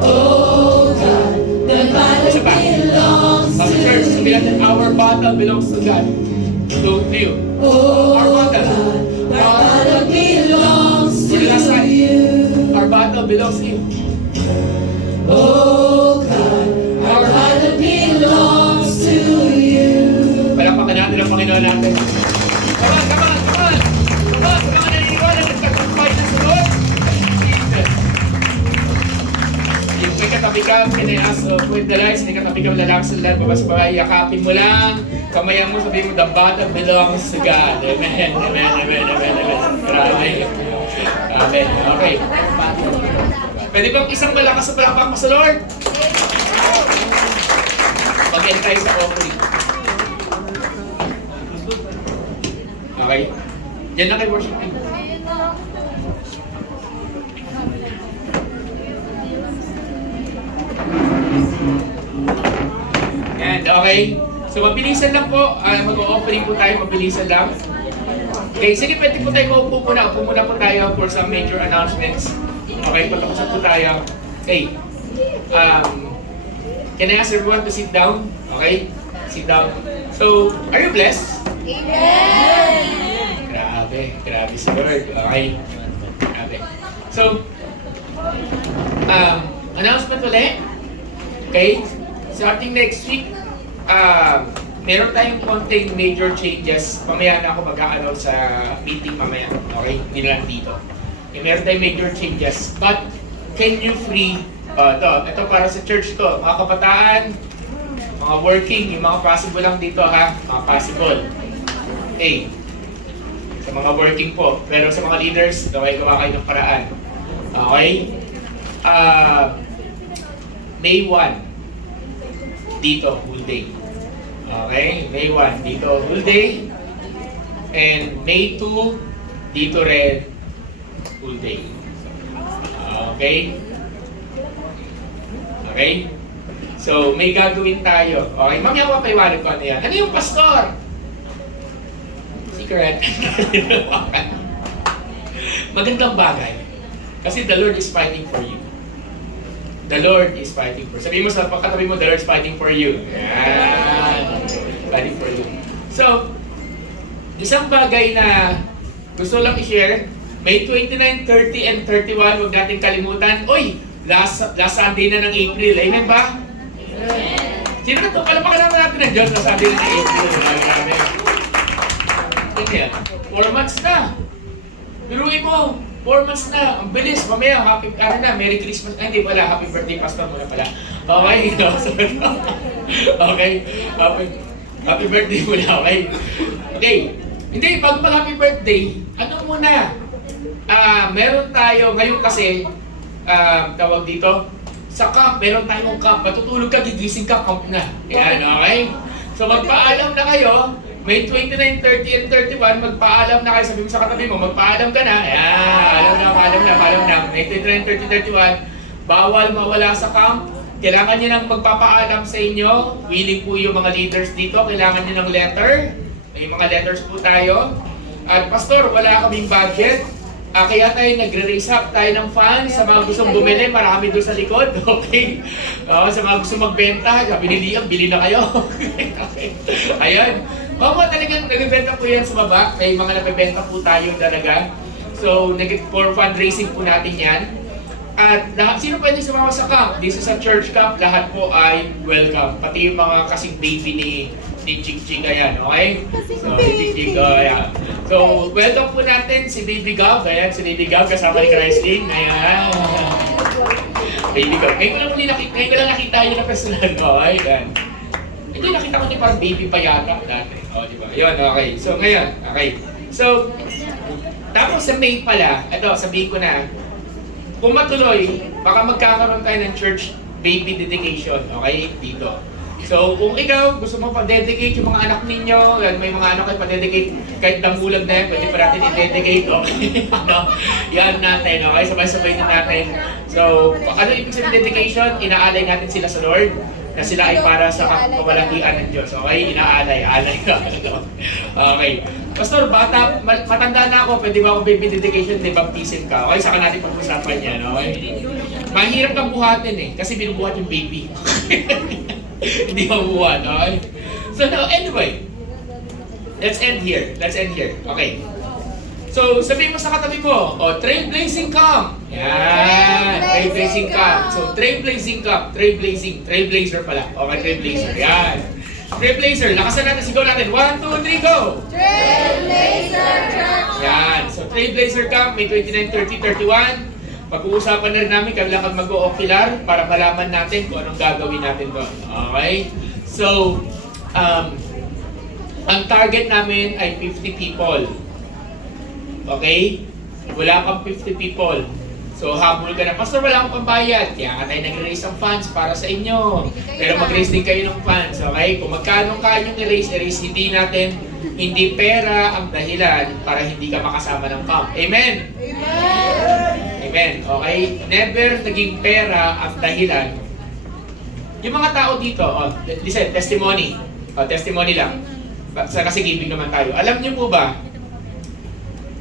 Oh God, the battle Isa pa. belongs Sa to church, sabihin natin, you. our battle belongs to God. To you. Oh Our God, battle. the battle belongs to For the last time. you. Our battle belongs to you. Oh God, our battle belongs to you. Palakpakan natin ang Panginoon natin. Come on, come on, come on! Come on, sa mga naniniwala na nagtagumpay na sa Lord. Jesus. Yung may katabi ka, kinayas o with the lights, may katabi ka lalaki sa lahat, babas-babay, yakapin mo lang, kamayan mo, sabihin mo, the battle belongs to God. Amen, amen, amen, amen, amen. Grabe. Amen. Okay. Pwede bang isang malakas sa palakpak mo sa Lord? Pag-end tayo sa offering. Okay? Diyan na kayo worship team. And okay. So mabilisan lang po. Mag-offering po tayo. Mabilisan lang. Okay, sige, pwede po tayo maupo muna. Upo muna po tayo for some major announcements. Okay, patapusan po tayo. Okay. Can I ask everyone to sit down? Okay? Sit down. So, are you blessed? Grabe si Lord. Okay? Grabe. So, announcement ulit. Okay? starting next week, meron tayong konting major changes. Mamaya na ako mag-a-announce sa meeting mamaya. Okay? Hindi na lang dito. Meron tayong major changes. But, can you free, ito para sa church to, mga kabataan, mga working, yung mga possible lang dito ha, mga possible. Okay. Sa mga working po. Pero sa mga leaders, gawa kayo ng paraan. Okay? May 1, dito, whole day. Okay? May 1, dito, whole day. And May 2, dito rin, whole day. Okay? Okay? So, may gagawin tayo. Okay? Mamaya ko paiwanan ko ano yan. Ano yung pastor? Secret. Magandang bagay. Kasi the Lord is fighting for you. The Lord is fighting for you. Sabihin mo sa katabi mo, the Lord is fighting for you. Yan. Fighting for you. So, isang bagay na gusto lang i-share, May 29, 30, and 31, huwag natin kalimutan. Uy! Last Sunday na ng April. Amen ba? Amen. Sino na ito? Palapakan naman natin ng Diyos last Sunday na ng April. Marami. Ano yan? 4 months na. Biruin mo. 4 months na. Ang bilis. Mamaya, happy, Merry Christmas. Ay, hindi pala. Happy birthday, Pastor muna pala. Okay? Okay? Happy birthday muna. Okay? Okay. Hindi, bago mag-happy birthday, ano muna? Meron tayo, ngayon kasi, tawag dito, sa camp, meron tayong camp. Matutulog ka, gigising ka, camp na. Yan, okay? So magpaalam na kayo, May 29, 30, and 31, magpaalam na kayo. Sabi mo sa katabi mo, magpaalam ka na. Ayan, alam na. May 29, 30, 31, bawal mawala sa camp. Kailangan nyo nang magpapaalam sa inyo. Willing po yung mga leaders dito. Kailangan nyo ng letter. May mga letters po tayo. At Pastor, wala kaming budget. Kaya tayo nagre-raise up tayo ng funds sa mga gustong bumili, marami doon sa likod, okay? Sa mga gustong magbenta, binili na kayo. Okay. Ayan. Talagang nagbebenta po yan sa baba. May mga nabebenta po tayo talaga. So, for fundraising po natin yan. At lahat, sino pwede sumama sa camp? This is a church camp, lahat po ay welcome. Pati yung mga kasing baby ni Chik-Chik, ayan, okay? So, Chik-Chik, ayan. So, welcome po natin si Baby Gab, ayan, si Baby Gab kasama ni Christine, ayan. Baby Gab, ngayon ko lang nakita yun na personal, okay, ayan. Hindi, nakita ko niya parang baby pa yata dati, di ba? Yun, okay. So, ngayon, okay. So, tapos sa May pala, ito, sabihin ko na, kung matuloy, baka magkakaroon tayo ng church baby dedication, okay, dito. So, kung ikaw gusto mo pa-dedicate yung mga anak ninyo, may mga anak kayo pa-dedicate, kahit damulag na yan, pwede pa natin i-dedicate, okay? Yan natin, okay? Sabay-sabay din natin. So, ano ibig sabihin dedication? Inaalay natin sila sa Lord, na sila ay para sa kawalangian ng Diyos, okay? Alay ka. Okay. Pastor, matanda na ako, pwede ba ako baby dedication, di baptism ka? Okay, saka natin pag-usapan yan, okay? Mahirap kang buhatin kasi binubuhat yung baby. Hindi mabuhat, okay? So now, anyway, let's end here. Okay. So, sabihin mo sa katabi mo, Trailblazing Camp. Yan, Trailblazing Camp. So, Trailblazing Camp, Trailblazer pala. Okay, Trailblazer. Yan. Trailblazer, lakasan natin, sigaw natin. 1, 2, 3, go! Trailblazer Church! Yan. So, Trailblazer Camp, May 29, 30, 31. Pag-uusapan na rin namin, kailangan mag-o-ocular para malaman natin kung anong gagawin natin doon. Okay? So, ang target namin ay 50 people. Okay? Wala kang 50 people. So, habol ka na, Pastor, wala akong pambayad. Kaya nga tayo nag-raise ng funds para sa inyo. Pero mag-raise din kayo ng funds. Okay? Kung magkano kayong i-raise, hindi natin, hindi pera ang dahilan para hindi ka makasama ng camp. Amen? Amen. Okay? Never naging pera ang dahilan. Yung mga tao dito, listen, testimony. Testimony lang. Kasi giving naman tayo. Alam niyo po ba,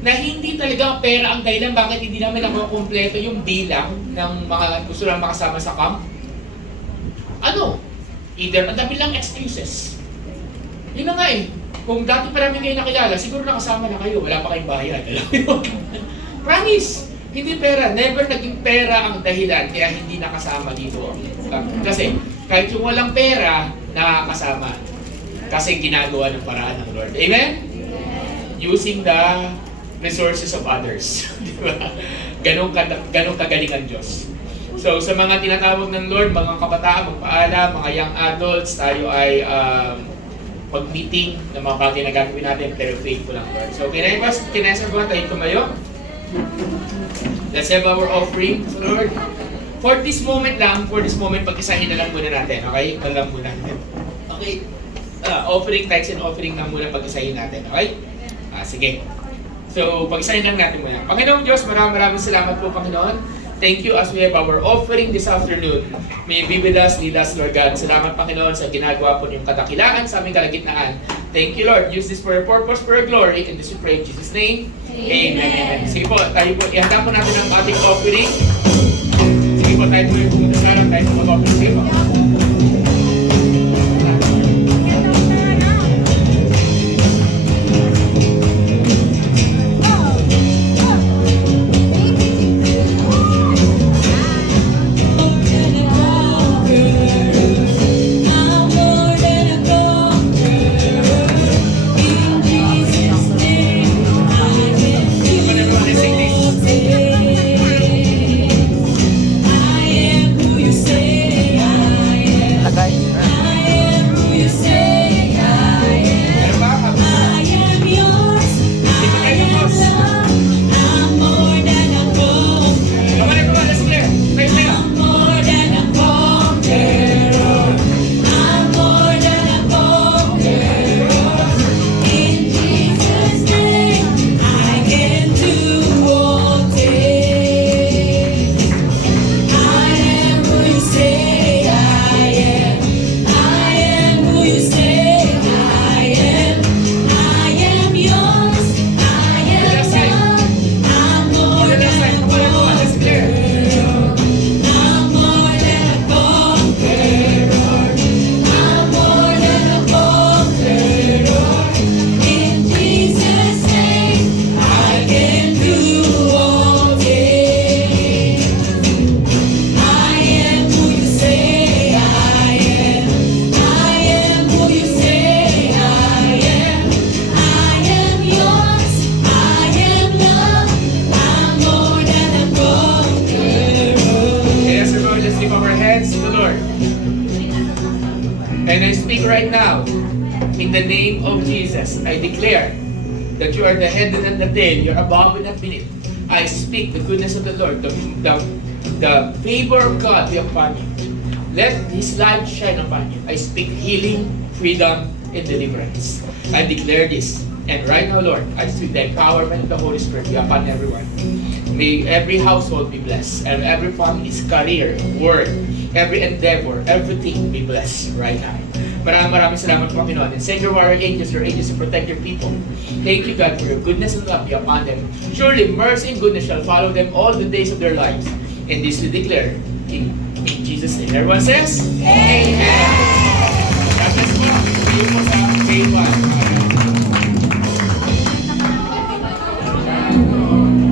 na hindi talaga pera ang dahilan bakit hindi namin nakukumpleto yung bilang ng mga gusto lang makasama sa camp? Either ang dami lang excuses. Yun na nga kung dati pa namin kayo nakilala, siguro nakasama na kayo, wala pa kayong bayad. Promise! Hindi pera, never naging pera ang dahilan kaya hindi nakasama dito. Kasi Kahit yung walang pera, nakakasama. Kasi ginagawa ng paraan ng Lord. Amen? Using the resources of others. Di ba? Ganong kagaling ang Diyos. So, sa mga tinatawag ng Lord, mga kabataan, magpaalam, mga young adults, tayo ay mag-meeting ng mga bagay na gagawin natin, pero faithful ang Lord. So, kinasagawa tayo tumayo. Let's have our offering sa Lord. For this moment, pag-isahin na lang muna natin, okay? Lang muna. Okay. Offering, tithes and offering lang muna pag-isahin natin, okay? Sige. So, pag-isahin lang natin muna. Panginoon Diyos, maraming salamat po, Panginoon. Thank you as we have our offering this afternoon. May you be with us, lead us, Lord God. Salamat, Panginoon, sa ginagawa po niyong kadakilaan sa aming kalagitnaan. Thank you, Lord. Use this for your purpose, for your glory, and this we pray in Jesus' name. Amen. Sige po, tayo po, ihanda po natin ang ating offering. Sige po, tayo po yung pumunta sa harap, tayo po mag-offering. Sige po. And I speak right now, in the name of Jesus, I declare that you are the head and not the tail, you're above and not beneath. I speak the goodness of the Lord, the favor of God be upon you. Let His light shine upon you. I speak healing, freedom, and deliverance. I declare this. And right now, Lord, I speak the empowerment of the Holy Spirit be upon everyone. May every household be blessed, and every family's career, work, every endeavor, everything be blessed right now. Maraming salamat po, Panginoon. And send your warrior angels to protect your people. Thank you, God, for your goodness and love be upon them. Surely, mercy and goodness shall follow them all the days of their lives. And this we declare in Jesus' name. Everyone says, Amen. God bless po. See you po sa day 1.